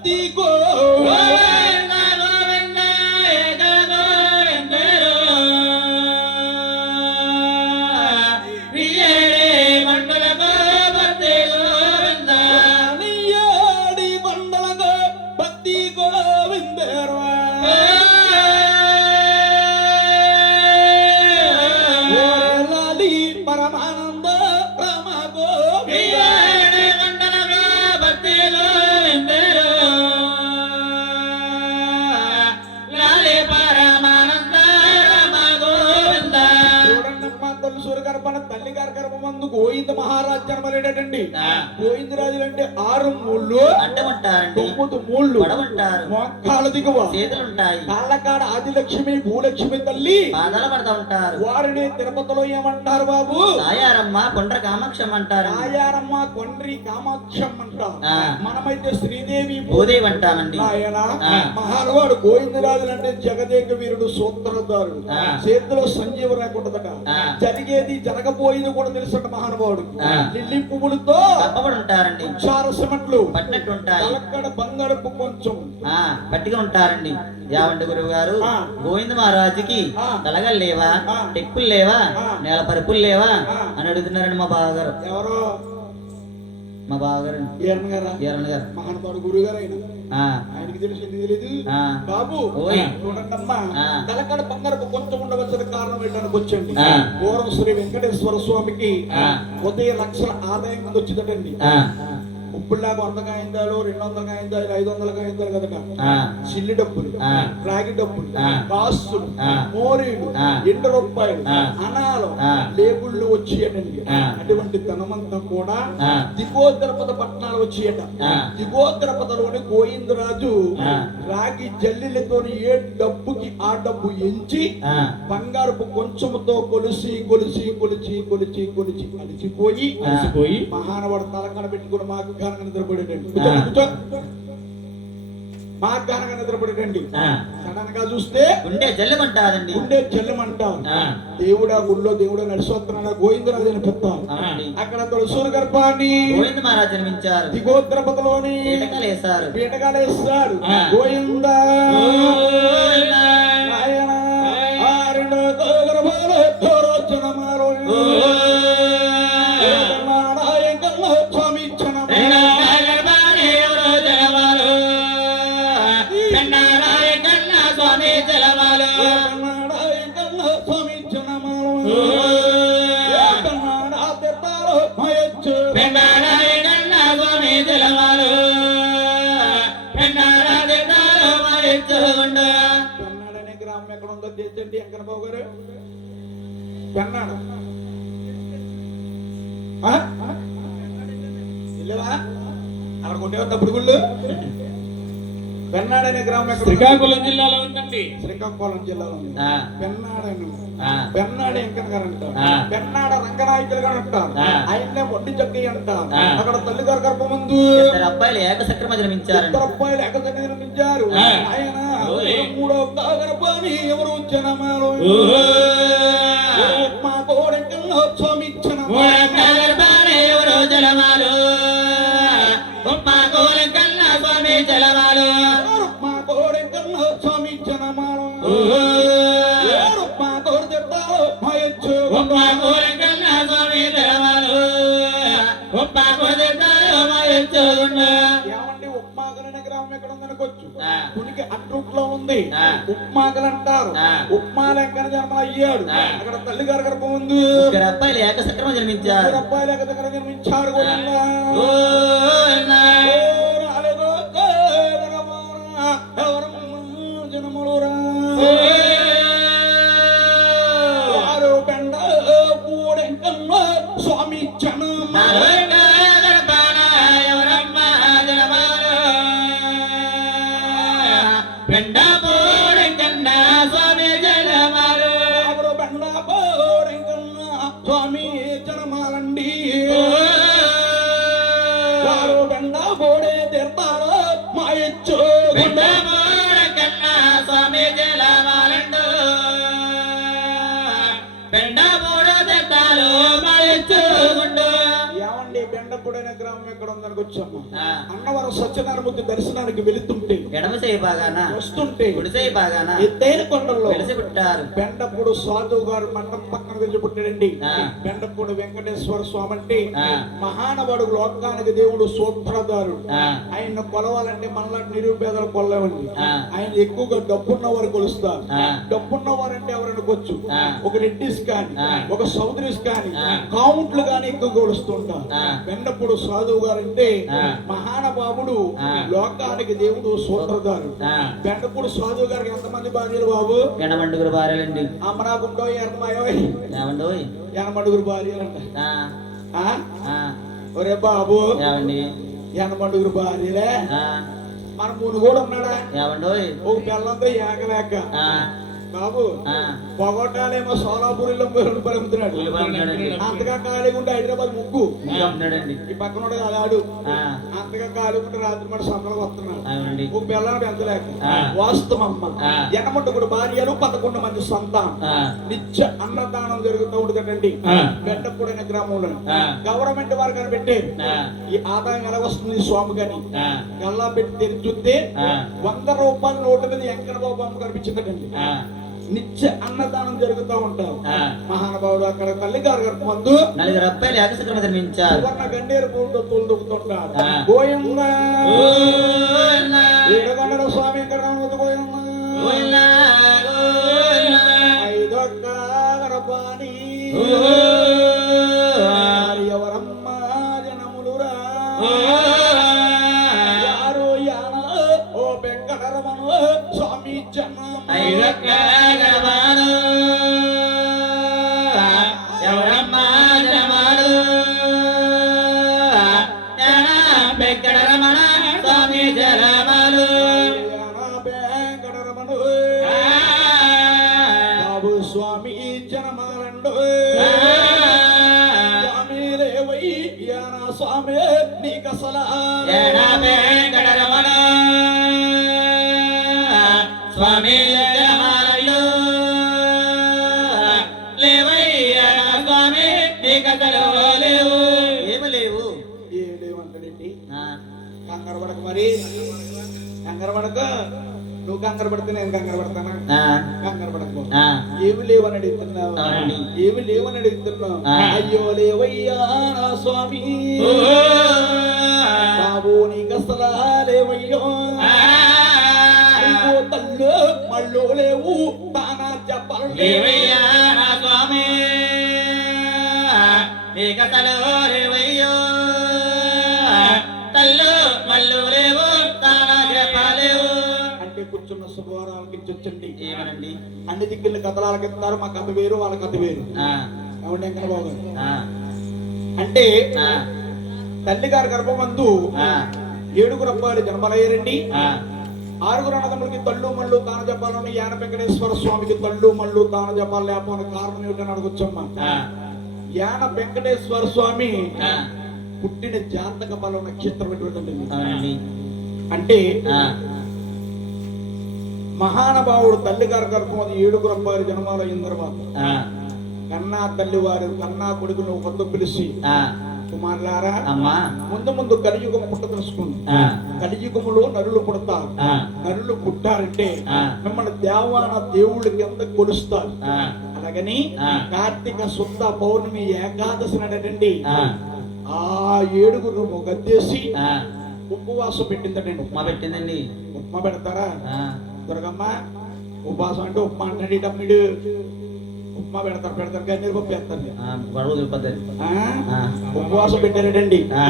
భక్తి గో తల్లి గారి గర్భమందు గోవింద మహారాజ్ జన్మలేటండి. గోవిందరాజులు అంటే 6 మూళ్ళు, 9 మూళ్ళు, మోకాళ్ళ దిగువ, కాళ్ళకాడ ఆదిలక్ష్మి భూలక్ష్మి తల్లి వారిని తిరుపతిలో ఏమంటారు బాబు? నాయారమ్మ కొండ్ర కామాక్షం అంటారు. నాయారమ్మ కొండ్రి కామాక్షం అంటారు. మనమైతే శ్రీదేవి భూదేవి అంటామండి. ఆయన మహానుభావుడు గోవిందరాజులు అంటే జగదేక వీరుడు, సూత్రధారుడు, చేతిలో సంజీవ రాకుంటుందట. జరిగేది జరగబోయేది కూడా తెలుసట మహానుభావుడు. లిల్లీ పువ్వులతో ఉంటారండి, చారసమట్లు పట్టినట్టు ఉంటాయి. అక్కడ బంగారపు కొంచెం పట్టిగా ఉంటారండి. యావండి గురువు గారు, గోవింద మహారాజుకి తలగలు లేవా, టెక్కులు లేవా, నేల పరుపులు లేవా అని అడుగుతున్నారండి మా బావగారు. ఎవరో మా బావగారు గారు మహానుభావుడు గురువు గారు ఆయనకి తెలిసింది తెలీదు బాబు. చూడండమ్మా, తలకాడ బంగారపు కొంచెం ఉండవలసిన కారణం ఏంటనికి వచ్చండి. పూర్వం శ్రీ వెంకటేశ్వర స్వామికి ఉదయ లక్షల ఆదాయం కింద వచ్చిందటండి. ఇప్పుడులాగా 100 కాయిందాలు, 200 కాయిందాలు, 500 కాయిందాలు కదట. చిల్లి డబ్బులు, రాగి డబ్బులు, కాస్తులు, మోరీలు, ఎండు రూపాయలు, అనాలు, లేబుళ్ళు వచ్చేయండి. అటువంటి ధనమంతా కూడా దిగోద్రపద పట్టణాలు వచ్చేయట. దిగోద్రపదలోని గోవిందరాజు రాగి జల్లిలతో ఏ డబ్బుకి ఆ డబ్బు ఎంచి బంగారపు కొంచెముతో కొలిసి కొలిసి కొలిచి కొలిచి కొలిచి అలిచిపోయి మహానవాడు తలకన పెట్టుకుని మాకు నిద్రపడేటండి. మార్గానగా నిద్రపడేటండి. సడన్ గా చూస్తే గుండె జల్లమంటారు. దేవుడా గుళ్ళో దేవుడు నడిసొస్తున్నాడు గోవిందరాజు అని పెడతారు. అక్కడ తులసూరు గర్భాన్ని గోవింద మహారాజు జన్మించారు. దిగోద్రపదలోని పీటకాలేస్తాడు గోవింద. పెన్నాడనే గ్రామం ఎక్కడ ఉందో తెలుసండి వెంకన్నబాబు గారు? పెన్నాడు వెళ్ళవా అక్కడ కొట్టేవా తప్పుడు గుళ్ళు? పెన్నాడనే గ్రామం ఎక్కడ? శ్రీకాకుళం జిల్లాలో ఉందండి. శ్రీకాకుళం జిల్లాలో ఉంది. పెన్నాడు వెంకన్న గారు అంటారు. పెన్నాడ రంగనాయకులు గారు అంటారు. ఆయన్నే మొండి చక్కయ్య అంటారు. అక్కడ తల్లి గారు గర్భమందు అబ్బాయిలు ఏకసక్రమ జన్మించారు. ఆయన 3వ గర్భాన్ని ఎవరు జనమాలు మా కోడెంకల్లో స్వామి జనమాలు ఏమండి ఉప్మాకలనే గ్రామం ఎక్కడ ఉందనుకోవచ్చు. కునికి అట్రూట్లో ఉంది. ఉప్మాకలు అంటారు. ఉప్మాలు ఎక్కడ జన్మ అయ్యాడు. అక్కడ తల్లి గారి గర్భం ఉంది. అబ్బాయిలు ఏకసక్రమ జన్మించారు. అబ్బాయిలు ఏకసక్రమ జన్మించారు. జనములురా పెండ పూడెంకల్లో స్వామి జనమ స్వామి జనమాలండి. వారు బెండ బోడే తీర్తారో మాయచ్చు స్వామి జలమాలండు బెండ బోడో తెత్తారు మాయచ్చుగుండు. ఏమండి బెండ పొడి బెండపూడైన గ్రామం ఎక్కడ ఉందని వచ్చాము. ఆ. అన్నవరం సత్యనారాయణమూర్తి దర్శనానికి వెళుతుంటే ఎడమ చేయి బాగాన వస్తుంటే కుడి చేయి బాగాన ఎత్తైన కొండల్లో వెలిసి పెట్టారు. బెండపూడు సాధువు గారు మండపం పక్కన వెలిసి పుట్టాడండి. ఆ. బెండపూడు వెంకటేశ్వర స్వామి అంటే ఆ. మహానవాడు, లోకానికి దేవుడు, సూత్రధారుడు. ఆ. ఆయన కొలవాలంటే మనలాంటి నిరుపేదలు కొలవండి. ఆ. ఆయన ఎక్కువగా డబ్బున్న వారు కొలుస్తారు. ఆ. డబ్బున్న వారంటే ఎవరనుకోవచ్చు, ఆ. ఒక రెడ్డిస్ కానీ ఆ. ఒక సౌదరిస్ కానీ ఆ. కౌంట్లు కానీ ఎక్కువ కొలుస్తుంటారు. ఆ. బెండపూడు సాధువు గారు అంటే ఆ. మహానుభావుడు, ఆ. లోకానికి దేవుడు, సూత్రధారుడు. ఆ. బెండపూడు సాధువు గారికి ఎంతమంది భార్యలు బాబు? ఎనమండుగురు భార్యలండి. అమ్మనాకుంటో ఎనమాయో ఏమండోయ్? ఎనమండుగురు భార్యలంట. ఆ. ఆ? ఆ. ఒరే బాబు, ఏమండి? ఎనమండుగురు భార్యలే. ఆ. మన మును కూడా ఉన్నాడా? ఏమండోయ్? ఒక పిల్లలతో ఏకలేక. ఆ. బాబు ఆ. పొగొట్టాలేమో సోలాపూరిలో పలుకుతున్నాడు. ఉన్నాడండి. అంతగా ఖాళీగా ఉంటే హైదరాబాద్ ముగ్గు ఉన్నాడండి. ఈ పక్కన ఉండదు అలాడు. ఆ. అంతగా ఖాళీగా ఉంటే రాత్రి మన సంతలకు వస్తున్నాడు. అవునండి. ఒక పిల్లలు పెంచలేక. ఆ. వాస్తవమ్మ ఆ. ఎనమండుగురు భార్యలు, 11 మంది సంతానం. ఆ. నిత్య అన్నదానం జరుగుతూ ఉంటుందండి ఆ. బెండపూడైన గ్రామంలో. ఆ. గవర్నమెంట్ వారు కనిపెట్టారు ఆ. ఈ ఆదాయం ఎలా వస్తుంది ఈ స్వామి గాని. ఆ. గల్లా పెట్టి తెరిచి చూస్తే ఆ. 100 రూపాయల నోటు మీద వెంకట బాబు అమ్మ కనిపించిందండి. ఆ. నిత్య అన్నదానం జరుగుతూ ఉంటారు. ఆ. మహానుభావుడు అక్కడ తల్లి గారు ముందు 4 రూపాయలు ఏకశిఖరం నిర్మించారు. సువర్ణ గన్నేరు పూలతో తొలుదుకుతుంటారు. ఆ. గోయమ్మ గోవిందా, ఏడగొండల స్వామి ఇక్కడ గోయమ్మ గోవిందా, గోవిందా. ఐదొక్క గరపాని ఎవరమ్మ జనములురా యారు యాన ఓ వెంకటరమణ స్వామి జన్మ ఐదక్కరమాను ఎవరమ్మ జనమాడు వెంకటరమణ స్వామి జనమాడు వెంకటరమణ బాబు స్వామి జనమాలండు స్వామి రేవై యాన స్వామి నీకసలా వెంకటరమణ స్వామి జనమాడు లేవయ్యా స్వామి నీకసలు లేవు. ఏమి లేవు. ఏం లేవంటాడండి. ఆ. కంగారు పడక మరి, కంగారు పడక. నువ్వు కంగారు పడితే నేను కంగారు పడతానా? ఆ. కంగారు పడకు. ఆ. ఏమి లేవని అడుగుతున్నావు? అవునండి. ఏమి లేవని అడుగుతున్నావు? ఆ. అయ్యో లేవయ్యా నా స్వామి బాబు నీకసలా లేవయ్యో అయ్యో తల్లు మళ్ళో లేవు తానా చెప్పాలి లేవయ్యా నా స్వామి నీకసలు లేవయ్యో తల్లు మల్లు లేవు తానా చెప్పలేవు. అంటే కూర్చున్న శుభవారాలకి చొచ్చండి. ఏమనండి? అన్ని దిక్కుల కథలాలకి ఇస్తారు. మా కథ వేరు, వాళ్ళ కథ వేరు. ఆ. అవును వెంకట బాబు. ఆ. అంటే ఆ. తల్లి గారి గర్భమందు ఆ. 7 అబ్బాయిలు జన్మలయ్యారండి. ఆ. 6 అన్నదమ్ములకి తల్లు మళ్ళు తాన జపాలని, యాన వెంకటేశ్వర స్వామికి తల్లు మళ్ళు తాన జపాలు లేకపోవడానికి కారణం ఏమిటని అడగొచ్చమ్మా. ఆ. యాన వెంకటేశ్వర స్వామి ఆ. పుట్టిన జాతక బలం నక్షత్రం ఎటువంటిది అవునండి. అంటే ఆ. మహానుభావుడు తల్లి గారి గర్భం 7 అబ్బాయిలు జన్మాలు అయిన తర్వాత ఆ. కన్నా తల్లి వారు కన్నా కొడుకును కొత్త పిలిచి ఆ. కుమారులారా అమ్మా. ముందు కలియుగం పుట్ట తెలుసుకుంది. ఆ. కలియుగములో నరులు పుడతారు. ఆ. నరులు పుట్టారంటే ఆ. మిమ్మల్ని దేవాన దేవుళ్ళకి ఎంత కొలుస్తారు. ఆ. అలాగని ఆ. కార్తీక శుద్ధ పౌర్ణమి ఏకాదశి నాడండి ఆ. ఆ 7 గద్దేసి ఆ. ఉపవాసం పెట్టిందండి. ఉప్మా పెట్టిందండి. ఉప్మా పెడతారా? ఆ. దుర్గమ్మ ఉపవాసం అంటే ఉప్మా అంటే తమ్ముడు ఉప్మా పెడతారు గన్నేరు పప్పు వేస్తారు. ఆ. గొడవ దులుపుతారు. ఆ? ఆ. ఉపవాసం పెట్టారండి. ఆ.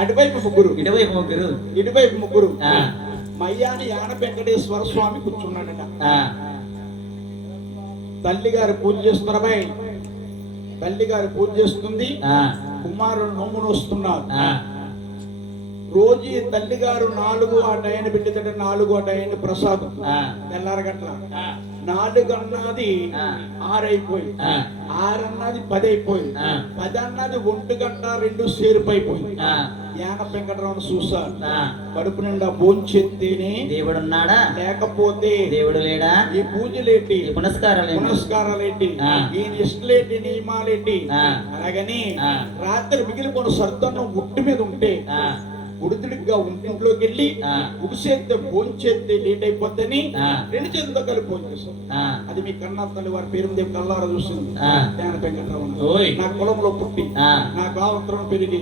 అటువైపు ముగ్గురు, ఇటువైపు ముగ్గురు. ఇటువైపు ముగ్గురు. ఆ. మయ్యాని యాన వెంకటేశ్వర స్వామి కూర్చున్నాడట. ఆ. తల్లి గారు పూజ చేస్తున్నారమై. తల్లి గారు పూజ చేస్తుంది. ఆ. కుమారుడు నోమును వస్తున్నారు. ఆ. రోజు ఈ తల్లి గారు 4 ఆ టైం పెట్టితే 4 ఆ టైం ప్రసాదం తెల్లారగట్ల 4 అన్నది 6 అయిపోయింది, 6 అన్నది 10 అయిపోయింది, 10 అన్నది 1 గంట 2 సేరుపు అయిపోయింది. యాన వెంకటరావు చూసారు, కడుపు నిండా భోంచెత్తేనే దేవుడున్నాడా లేకపోతే దేవుడు లేడా, ఈ పూజలేటి పునస్కారాలేంటి, ఈ నిష్ఠలేటి నియమాలేటి. అలాగని రాత్రి మిగిలిపోయిన సర్దన్నం ఉట్టి మీద ఉంటే ఉడిదిడిగా ఇంట్లోకి వెళ్ళి ఉడిసేస్తే భోంచేస్తే లేట్ అయిపోద్దని 2 చేతులతో కలిపి భోజనం చేస్తాం. అది మీ కన్నా తల్లి వారి పేరు దేవి కల్లారా చూస్తుంది. జ్ఞాన వెంకటరావు నా కులంలో పుట్టి నా గావత్రం పెరిగి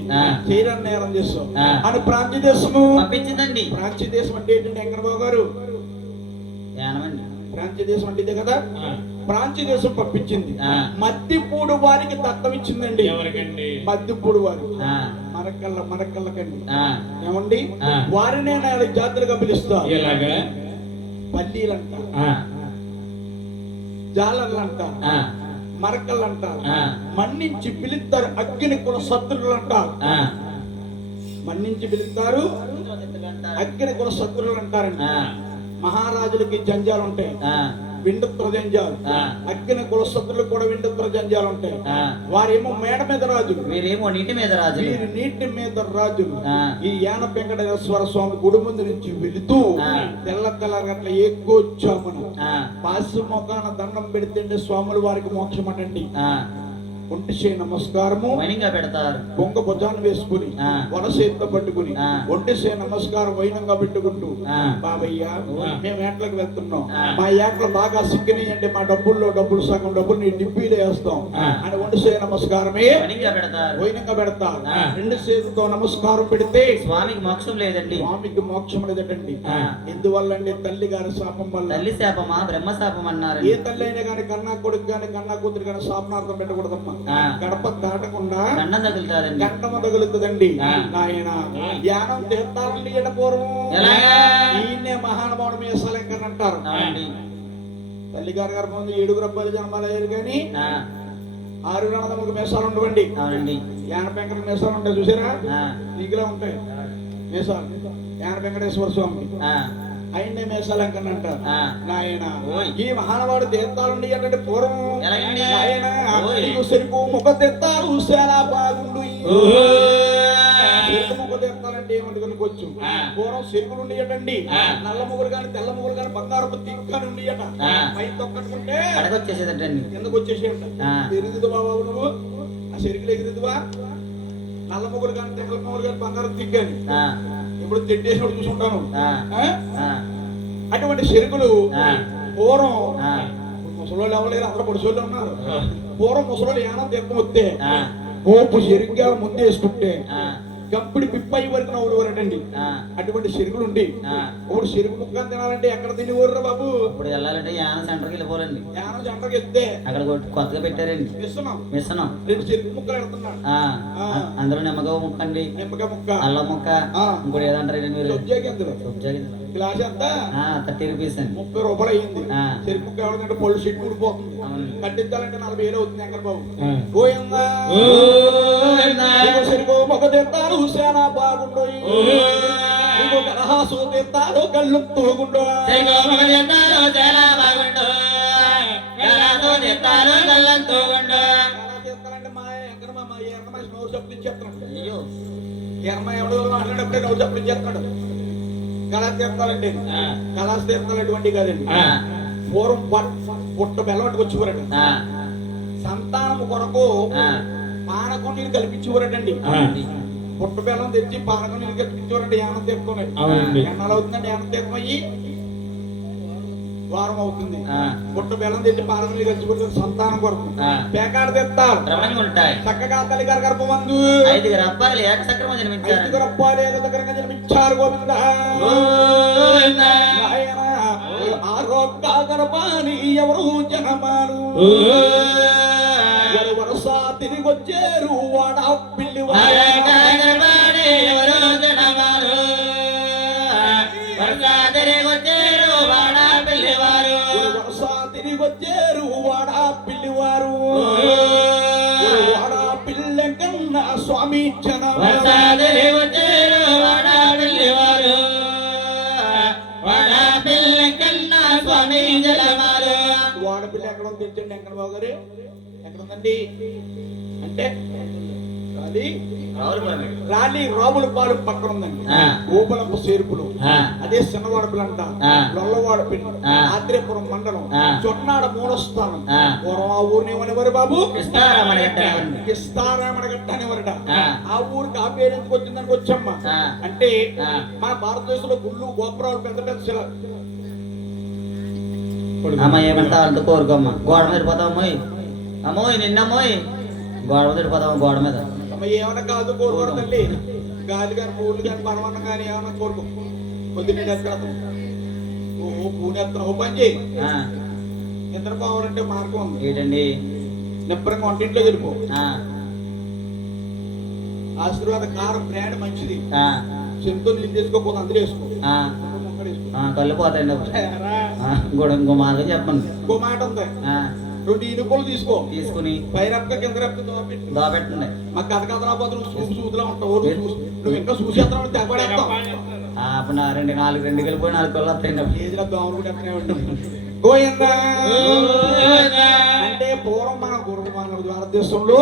చేయరాన్ని నేరం చేస్తాం అని ప్రాంతీయ దేశము పంపించిందండి. ప్రాంతీయ దేశం అంటే ఏంటంటే వెంకటరావు గారు, ప్రాంతీయ దేశం అంటే ఇదే కదా. ప్రాంతీయ దేశం పంపించింది. మద్దిపూడి వారికి దత్తం ఇచ్చిందండి. మద్దిపూడి వారు మనకల్లకండి ఏమండి, వారినే నేను జాతులుగా పిలుస్తా. పల్లీలు అంటారు, జాలర్లు అంటారు, మరకళ్ళు అంటారు, మన్నించి పిలుస్తారు. అగ్ని కుల శత్రువులు అంటారు, మన్నించి పిలుస్తారు. అగ్ని కుల శత్రువులు అంటారండి. మహారాజులకి జంజాలు ఉంటాయి, విండుత్ర జంజాలు. అగ్ని కుల శత్రులు కూడా విండుత్ర జంజాలు ఉంటాయి. వారేమో మేడ మీద రాజులు, వీరేమో నీటి మీద రాజులు. వీరు నీటి మీద రాజులు. ఈ యాన వెంకటేశ్వర స్వామి గుడి ముందు నుంచి వెళుతూ తెల్లగట్ల ఎక్కువచ్చామను పాసి మొఖాన దండం పెడితే స్వాములు వారికి మోక్షం అటండి. ఒంటిసే నమస్కారము పెడతారు, బొంగ భుజాన్ని వేసుకుని వరసేత్త పట్టుకుని ఒంటిసే నమస్కారం వైనంగా పెట్టుకుంటూ, బాబయ్య మేము ఏట్లకు వెళ్తున్నాం, మా ఏట్లు బాగా సిగ్గినాయంటే మా డబ్బులు సగం డబ్బులు నీ డిబ్బీలో వేస్తాం అని ఒంటిసే నమస్కారమే వైనంగా పెడతారు. 2 చేతులతో నమస్కారం పెడితే స్వామికి మోక్షం లేదండి. స్వామికి మోక్షం లేదటండి. ఎందువల్లండి? తల్లి గారి శాపం వల్ల. తల్లి శాపమా బ్రహ్మ శాపం అన్నారు. ఏ తల్లి అయినా కానీ కన్నా కొడుకు కానీ కన్నా కూతురు కానీ శాపనార్థం పెట్టకూడదమ్మా. గడప దాటకుండా గంటమ తగులుతుందండి. నాయన ధ్యానం తీర్థాలండి పూర్వం ఈయన్నే మహానుభావుడు మీసాలంకర్ అంటారు. తల్లి గారి గారి ముందు 7 అబ్బాయిలు జన్మాలయ్యారు కానీ 6 అన్నదమ్ములకు మీసాలు ఉండవండి. యాన వెంకట మీసాలు ఉంటాయి చూసారా, నీకులా ఉంటాయి మీసాలు. యాన వెంకటేశ్వర స్వామి ఆయన్నే మేసాలంకర్ అంటారు. నాయన ఈ మహానుభావుడు తీర్థాలుండి అంటే పూర్వం సెరుకు ముఖ తీర్థాలు చాలా బాగుండు. ముఖ తీర్థాలంటే ఏమంటే కనుకోవచ్చు. పూర్వం సెరుకులు ఉండేటండి, నల్ల ముగ్గురు కానీ తెల్ల ముగ్గురు కానీ బంగారపు తిక్కని ఉండేట. పై తొక్కట్టుకుంటే ఎందుకు వచ్చేసేట ఎరుగుదు బాబు నువ్వు ఆ సెరుకులు ఎగురుదువా. నల్ల ముగ్గురు కానీ తెల్ల ముగ్గురు కానీ బంగారపు తిక్కని ఇప్పుడు తిట్టేసి చూసుకుంటాను. అటువంటి చెరుకులు పూర్వం ముసలోళ్ళు ఎవరు అందరూ పొడిసోళ్ళు ఉన్నారు. పూర్వం ముసలోళ్ళు ఏమైనా తీర్థం వస్తే పోపు చెరుగ్గా ముందే వేసుకుంటే గంపిడి పిప్పయి వరకు నవ్వురటండి. అటువంటి చెరుకులు ఉండి ఇప్పుడు చెరుకు ముక్క తినాలంటే ఎక్కడ తినేవారు బాబు? ఇప్పుడు వెళ్ళాలంటే యానం సెంటర్కి వెళ్ళిపోవాలండి. యానం సెంటర్కి వెళ్తే అక్కడ కొత్తగా పెట్టారండి మిశ్రమం 2 చెరుకు ముక్కలు పెడుతున్నాడు. అందులో నిమ్మకాయ ముక్క అండి, నిమ్మకాయ ముక్క, అల్లం ముక్క, ఇంకోటి ఏదంటారండి మీరు? గ్లాస్ ఎంత? 30 రూపీస్ అండి. 30 రూపాయలు అయ్యింది. చెరుకు ముక్క ఎవరికంటే పళ్ళు చెట్టు ఊడిపోతుంది. కట్టించాలంటే 40,000 అవుతుంది. ఎంకర్ బాబు పోయిందా చెరుకు మొక్క తింటారు చాలా బాగుండు, కలహాసు తింటారు కళ్ళు తోగుండు. మా ఎర్రమై నోరు చప్పుడు ఇచ్చేస్తున్నాడు. ఎర్రమై ఎవడో మాట్లాడేప్పుడే నోరు చప్పుడు ఇచ్చేస్తున్నాడు. కళాస్ తీర్థాలండి, కళాస్ తీర్థాలు ఎటువంటి కాదండి. పూర్వం పుట్ట బెల్లవాటికి వచ్చేవారట. సంతానం కొరకు పానకం నీళ్ళు కల్పించేవారటండి. పుట్ట బెల్లం తెచ్చి పానకం నీళ్ళు కల్పించేవారంటే యానం తీర్థం. ఎన్నాళ్ళు అవుతుందండి యానం తీర్థం అయ్యి? వారం అవుతుంది. పుట్ట బెల్లం తెచ్చి పానకం నీళ్ళు కల్పించుకుంటారు సంతానం కొరకు. పేకాడు తెస్తారు చక్కగా తల్లి గారి గర్భమందు 5 అబ్బాయిలు ఏకసక్రమంగా జన్మించారు. 5 అబ్బాయిలు ఏకసక్రమంగా జన్మించారు. గోవింద ఆరోగ్య గర్భాని ఎవరు జనమాను వరస తిరిగి వచ్చారు వాడ పిల్లి వచ్చారు వాడ పిల్లివారు. వాడ పిల్ల కన్నా స్వామి జన వాడపిల్ల ఎక్కడ ఉంది తెచ్చండి వెంకట బాబు గారు ఎక్కడ ఉందండి అంటే రాలి రాముల పాలు పక్కన ఉందండి గోపలపు చేర్పులు అదే చిన్నవాడపిల్ల అంట లొల్లవాడపిల్లి ఆత్రేయపురం మండలం చొన్నాడ మూలస్థానం పూర్వం ఆ ఊరిని ఏమనేవారు బాబు కిస్తారామణగట్ట అనేవారట ఆ ఊరికి ఆ పేరు ఎందుకు వచ్చిందని వచ్చమ్మ అంటే మన భారతదేశంలో గుళ్ళు గోపురాలు పెద్ద పెద్ద శిల అమ్మ ఏమంటా అంత కోరుకోమ్మ గోడ మీద పోతామోయ్ అమ్మోయ్ నిన్నమ్మోయ్ గోడ మీద పోతాము గోడ మీద ఏమన్నా కాదు కోరుకోరు తల్లి గాలి కానీ పూలు కానీ పరమన్నం కానీ ఏమన్నా కోరుకో పొద్దున్నే ఓ పూనెత్తన ఓ పని చేయి నిద్ర పోవాలంటే మార్గం ఉంది ఏంటండి నిబ్బరంగా వంటింట్లో వెళ్ళిపో ఆశీర్వాద కారం బ్రాండ్ మంచిది చెంతో నీళ్ళు చేసుకోకపోతే అందరూ వేసుకో కళ్ళు పోతాయండి ఇంకో మాట చెప్పండి ఇంకో మాట ఉంది 2 ఇనుపలు తీసుకుని పైరప్ప కింద రప్ప దోపెట్టండి మా కథ కథ రాబోతు చూసులా ఉంటావు నువ్వు ఇంకా చూసేస్తున్నావు తెగబడేస్తావు అప్పుడు 4 వెళ్ళిపోయి 4 కళ్ళు వస్తాయండి ఏజ్లో దోమలు కూడా ఎక్కడే ఉంటుంది గోయిందా అంటే పూర్వం మన భారతదేశంలో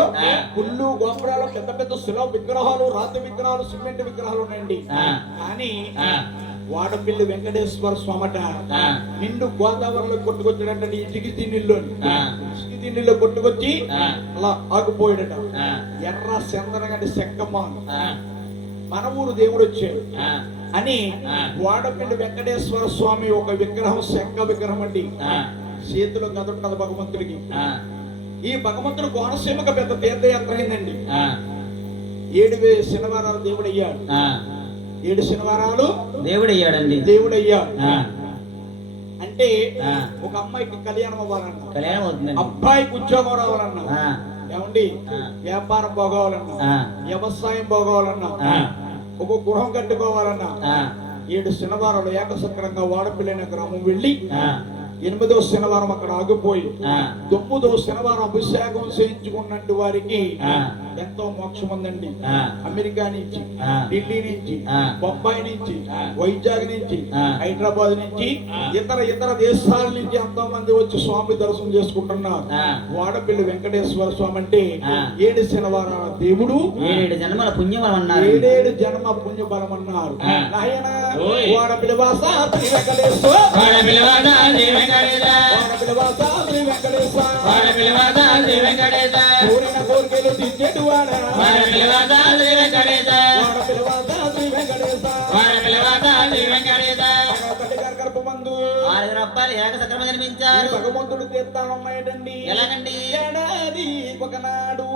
గుళ్ళు గోపురాలు పెద్ద పెద్ద శిలా విగ్రహాలు రాతి విగ్రహాలు సిమెంట్ విగ్రహాలు ఉన్నాయండి కానీ వాడపిల్లి వెంకటేశ్వర స్వామట నిండు గోదావరిలో కొట్టుకొచ్చాడంటే ఇటుకి దీనిలో కొట్టుకొచ్చి అలా ఆగిపోయాడట ఎర్ర చందనగంటి చెక్కమ్మ మన ఊరు దేవుడు వచ్చాడు అని వాడపిల్లి వెంకటేశ్వర స్వామి ఒక విగ్రహం శంఖ విగ్రహం అండి చేతిలో కదుంటది భగవంతుడికి ఈ భగవంతుడు కోనసీమకు పెద్ద తీర్థయాత్ర అయిందండి 7 శనివారాలు దేవుడు అయ్యాడు 7 శనివారాలు దేవుడు అయ్యాడండి అంటే ఒక అమ్మాయికి కళ్యాణం అవ్వాలన్నా కళ్యాణం అవుతుంది అబ్బాయికి ఉద్యోగం రావాలన్నా ఏమండి వ్యాపారం బాగోవాలన్నా వ్యవసాయం బాగోవాలన్నా ఒక గృహం కట్టుకోవాలన్నా 7 శనివారాలు ఏకసక్రంగా వాడపిల్లైన గ్రామం వెళ్ళి 8వ శనివారం అక్కడ ఆగిపోయి 9వ శనివారం అభిషేకం చేయించుకున్నట్టు వారికి ఎంతో మోక్షం ఉందండి అమెరికా నుంచి ఢిల్లీ నుంచి బొంబాయి నుంచి వైజాగ్ నుంచి హైదరాబాద్ నుంచి ఇతర దేశాల నుంచి ఎంతో మంది వచ్చి స్వామి దర్శనం చేసుకుంటున్నారు వాడపిల్లి వెంకటేశ్వర స్వామి అంటే 7 శనివారాల దేవుడు 7 జన్మల పుణ్యబలం అన్నారు 7 జన్మ పుణ్యబలం అన్నారు నాయన వాడపిల్లి వాస శ్రీ వెంకటేశ్వర కోరికలు తీర్చేటు భగవంతుడు తీర్థాలమ్మాయటండి ఎలాగండి ఏడాది ఒకనాడు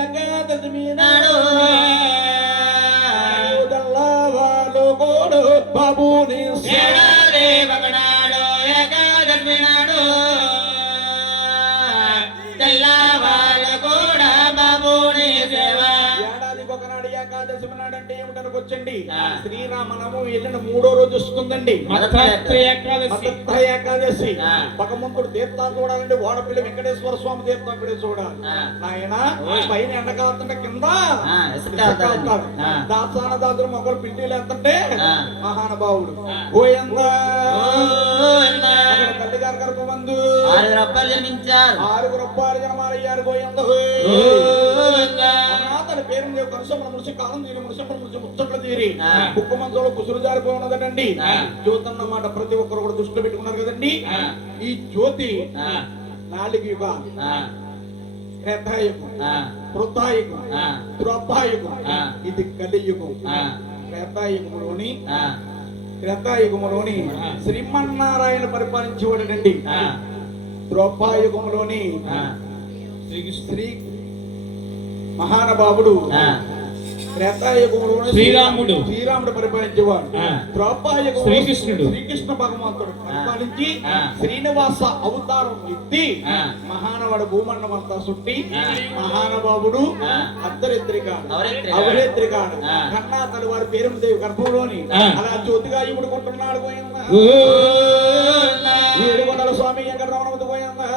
ఏకాదశి మీనాడు దల్లావాలు కోడు బాబుని వచ్చండి శ్రీరామనము వెళ్ళిన 3వ రోజు వస్తుందండి ఏకాదశి భగవంతుడు తీర్థాలు చూడాలండి వాడపిల్లి వెంకటేశ్వర స్వామి తీర్థం అక్కడే చూడాలి ఆయన పైన ఎండకాలుతుంటే కింద దాసాన దాదులు మొగలు పిండిలు ఎంతంటే మహానుభావుడు తల్లి గారు కనుక మందు 6 రూపాయలు జనమాలయ్యారు గోయంద తన పేరు కనుసమ్మల ముడిసి కాలం తీరి ముడిసమ్మల ముడిసి ముచ్చట్లు తీరి కుక్క మంచంలో కుసురు జారిపోయి ఉన్నదటండి జ్యోతి అన్నమాట ప్రతి ఒక్కరు కూడా దృష్టిలో పెట్టుకున్నారు కదండి ఈ జ్యోతి 4 యుగాలు త్రేతాయుగం కృతాయుగం ద్రోపాయుగం ఇది కలియుగం త్రేతాయుగంలోని శ్రీమన్నారాయణ పరిపాలించేవాడండి ద్రోపాయుగంలోని శ్రీ మహానుభావుడు శ్రీరాముడు పరిపాలించేవాడు శ్రీకృష్ణ భగవంతుడు పరిపాలించి శ్రీనివాస అవతారం ఎత్తి మహానవుడు భూమండమంతా చుట్టి మహానుభావుడు అవరేత్రికాడు కన్నా తల్లి వారి పేరుదేవి గర్భంలోని అలా జ్యోతిగా ఇవుడు కొంటున్నాడు పోయిందా 7 కొండల స్వామి వెంకటరమణమతి పోయిందా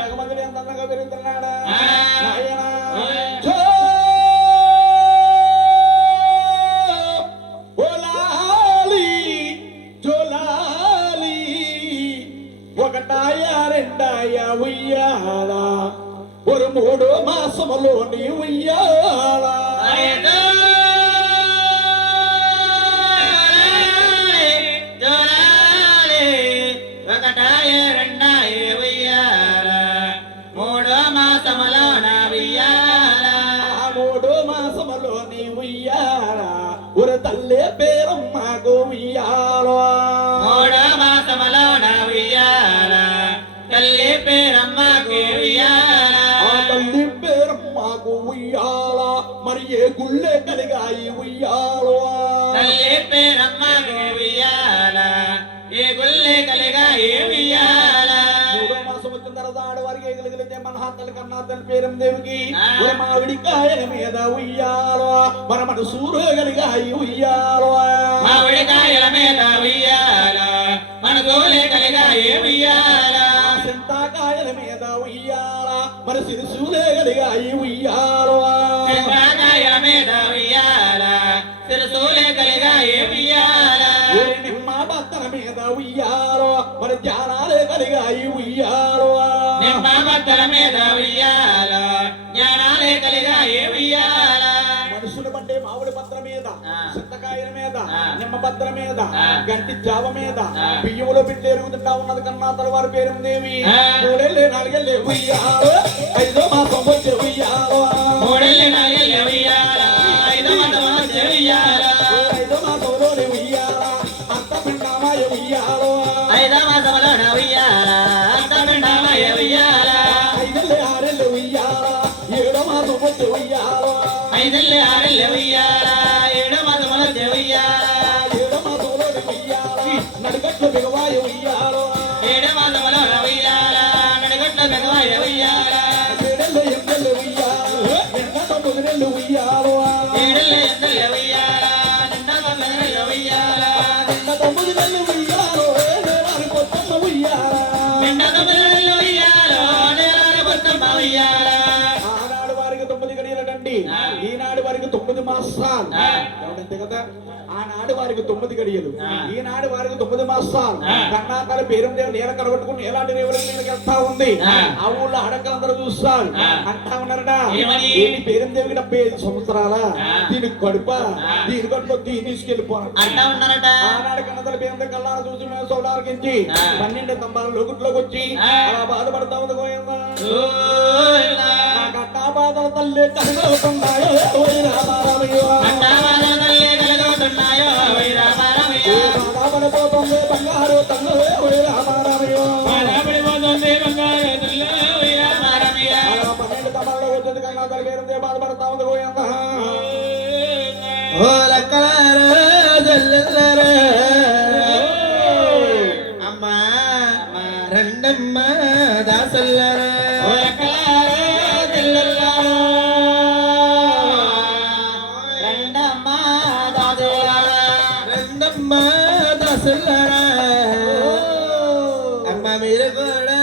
భగవంతుడు ఎంత అందంగా పెరుగుతున్నాడా జోలాలి మూడో మాసములో నీ ఉయ్యాల ఒకటాయ రెండాయ ఉయ్యాల మూడో మాసములో నా ఉయ్యాల మూడో మాసములో నీ ఉయ్యాల ఒరే తల్లే పేరమ్మకు ఉయ్యాల మూడో మాసములో నా ఉయ్యాల తల్లి పేరమ్మకి ఉయ్యాల ఆ తల్లి పేరమ్మకు ఉయ్యాల మరి ఏ గుళ్ళే కలిగాయి ఉయ్యాల తల్లి పేరమ్మకి ఉయ్యాల ఏ గుళ్ళే కలిగా ఏ ఉయ్యాల మూడో మాసం వచ్చిన తర్వాత ఆడవారికి ఏగలిగితే మన హత్తల కన్నా తల్లి పేరం దేవికి ఒరే మామిడికాయల మీద ఉయ్యాలో మన సూర్యగలిగాయి ఉయ్యాలో మామిడికాయల మీద ఉయ్యాల మన గోలే కలిగా ఏ ఉయ్యాల చింతాకాయల మీద ఉయ్యాల మన సిరిసూలేగలిగాయి ఉయ్యాలో చింతాకాయల మీద ఉయ్యాల సిరసూలే కలిగా ఏ ఉయ్యాల నిమ్మ బత్తల మీద ఉయ్యాలో మన జ్ఞానాలే కలిగాయి ఉయ్యాలో నిమ్మ బద్దల మీద ఉయ్యాల జ్ఞానాలే కలిగా ఏ ఉయ్యాల మనుషులు పట్టే మామిడి పత్ర మీద చింతకాయల మీద ఆ. నిమ్మ పత్ర మీద ఆ. గంటి జావ మీద ఆ. బియ్యంలో బిడ్డ ఎరుగుతుంటా ఉన్నది కన్నా తలవారి పేరు దేవి ఆ. మూడేళ్ళే నాలుగేళ్ళే ఉయ్యాలో ఐదో మాసం వచ్చే ఉయ్యాలో మూడెళ్ళి నాలుగెళ్ళి ఉయ్యాల ఐదో మాసములో వచ్చే ఉయ్యాల ఐదో మాసంలోనే ఉయ్యాల అంత పిండామాయ ఉయ్యాలో ఐదో మాసములో నా ఉయ్యాల అంత పిండామయ ఉయ్యాల ఐదెళ్ళే ఆరెళ్ళే ఉయ్యాల ఏడో మాసం వచ్చే ఉయ్యాలో ఐదెళ్ళి ఆరెళ్ళి ఉయ్యాల ఏడో మాసములో వచ్చే ఉయ్యాల ఏడో మాసంలోనే ఉయ్యాల నడిగట్ల బిగవాయ ఉయ్యాలో ఏడో మాసములో నా ఉయ్యాల నడిగొట్ల బెగవాయ ఉయ్యాల ఏడెళ్ళే ఎనిమిదెళ్ళే ఉయ్యాల నిన్న తొమ్మిది నెలలు ఉయ్యాలో ఏడెళ్ళి ఎద్దెళ్ళి ఉయ్యాల నిన్న తొమ్మిది ఉయ్యాల నిన్న తొమ్మిది నెలలు ఉయ్యాలో నేరాని పొత్తమ్మ ఉయ్యాల నిన్న తొమ్మిది ఉయ్యాల నేరాని పొత్తమ్మ ఉయ్యాల ఆనాడు వారికి 9 గడియలటండి ఆ. ఈనాడు వారికి 9 మాసాలు ఆ. ఎవడంతే కదా ఆనాడు వారికి 9 గడియలు ఆ. ఈనాడు వారికి 9 మాసాలు ఆ. కన్నాకాల పేరు దేవు నేల కడగొట్టుకుని ఎలాంటి రేవుల మీదకి వెళ్తా ఉంది ఆ. ఆ ఊళ్ళో అడక్కలందరూ చూస్తారు ఆ. అంటా ఉన్నారడా ఏమని? ఏంటి పేరు దేవుడికి 75 సంవత్సరాల ఆ. దీనికి కడుప ఆ. దీని కడుపు దీన్ని తీసుకెళ్ళిపోను అంటా ఉన్నారట ఆనాడు కన్నతల పేరు కళ్ళారు చూసి మేము సోడాలకించి ఆ. 12 స్తంభాల లోకుట్లోకి వచ్చి ఆ. అలా బాధపడతా ఉంది గోయంగా ఓయ్లా. కట్టాబాదల తల్లి కలుగుతున్నాయో ఓయ్ రామారామయ్య. అట్టావాదల తల్లి కలుగుతున్నాయో వైరామారమయ్య. బాధపడిపోతుంది బంగారు తల్లి ఓయ్ రామారామయ్య. బాధపడిపోతుంది బంగారు తల్లి వైరామారమయ్య. అలా 12 స్తంభాల్లో వచ్చింది కన్నా తల్లి పేరుందే బాధపడతా ఉంది గోయంగా. ఓ లక్కలారా జల్లెల్లరా అమ్మా రెండమ్మ దాసల్లరా ఓ లక్కలారా జిల్లెల్లారా. రెండమ్మ దాదులారా. రెండమ్మ దాసల్లరా అమ్మ మీరు కూడా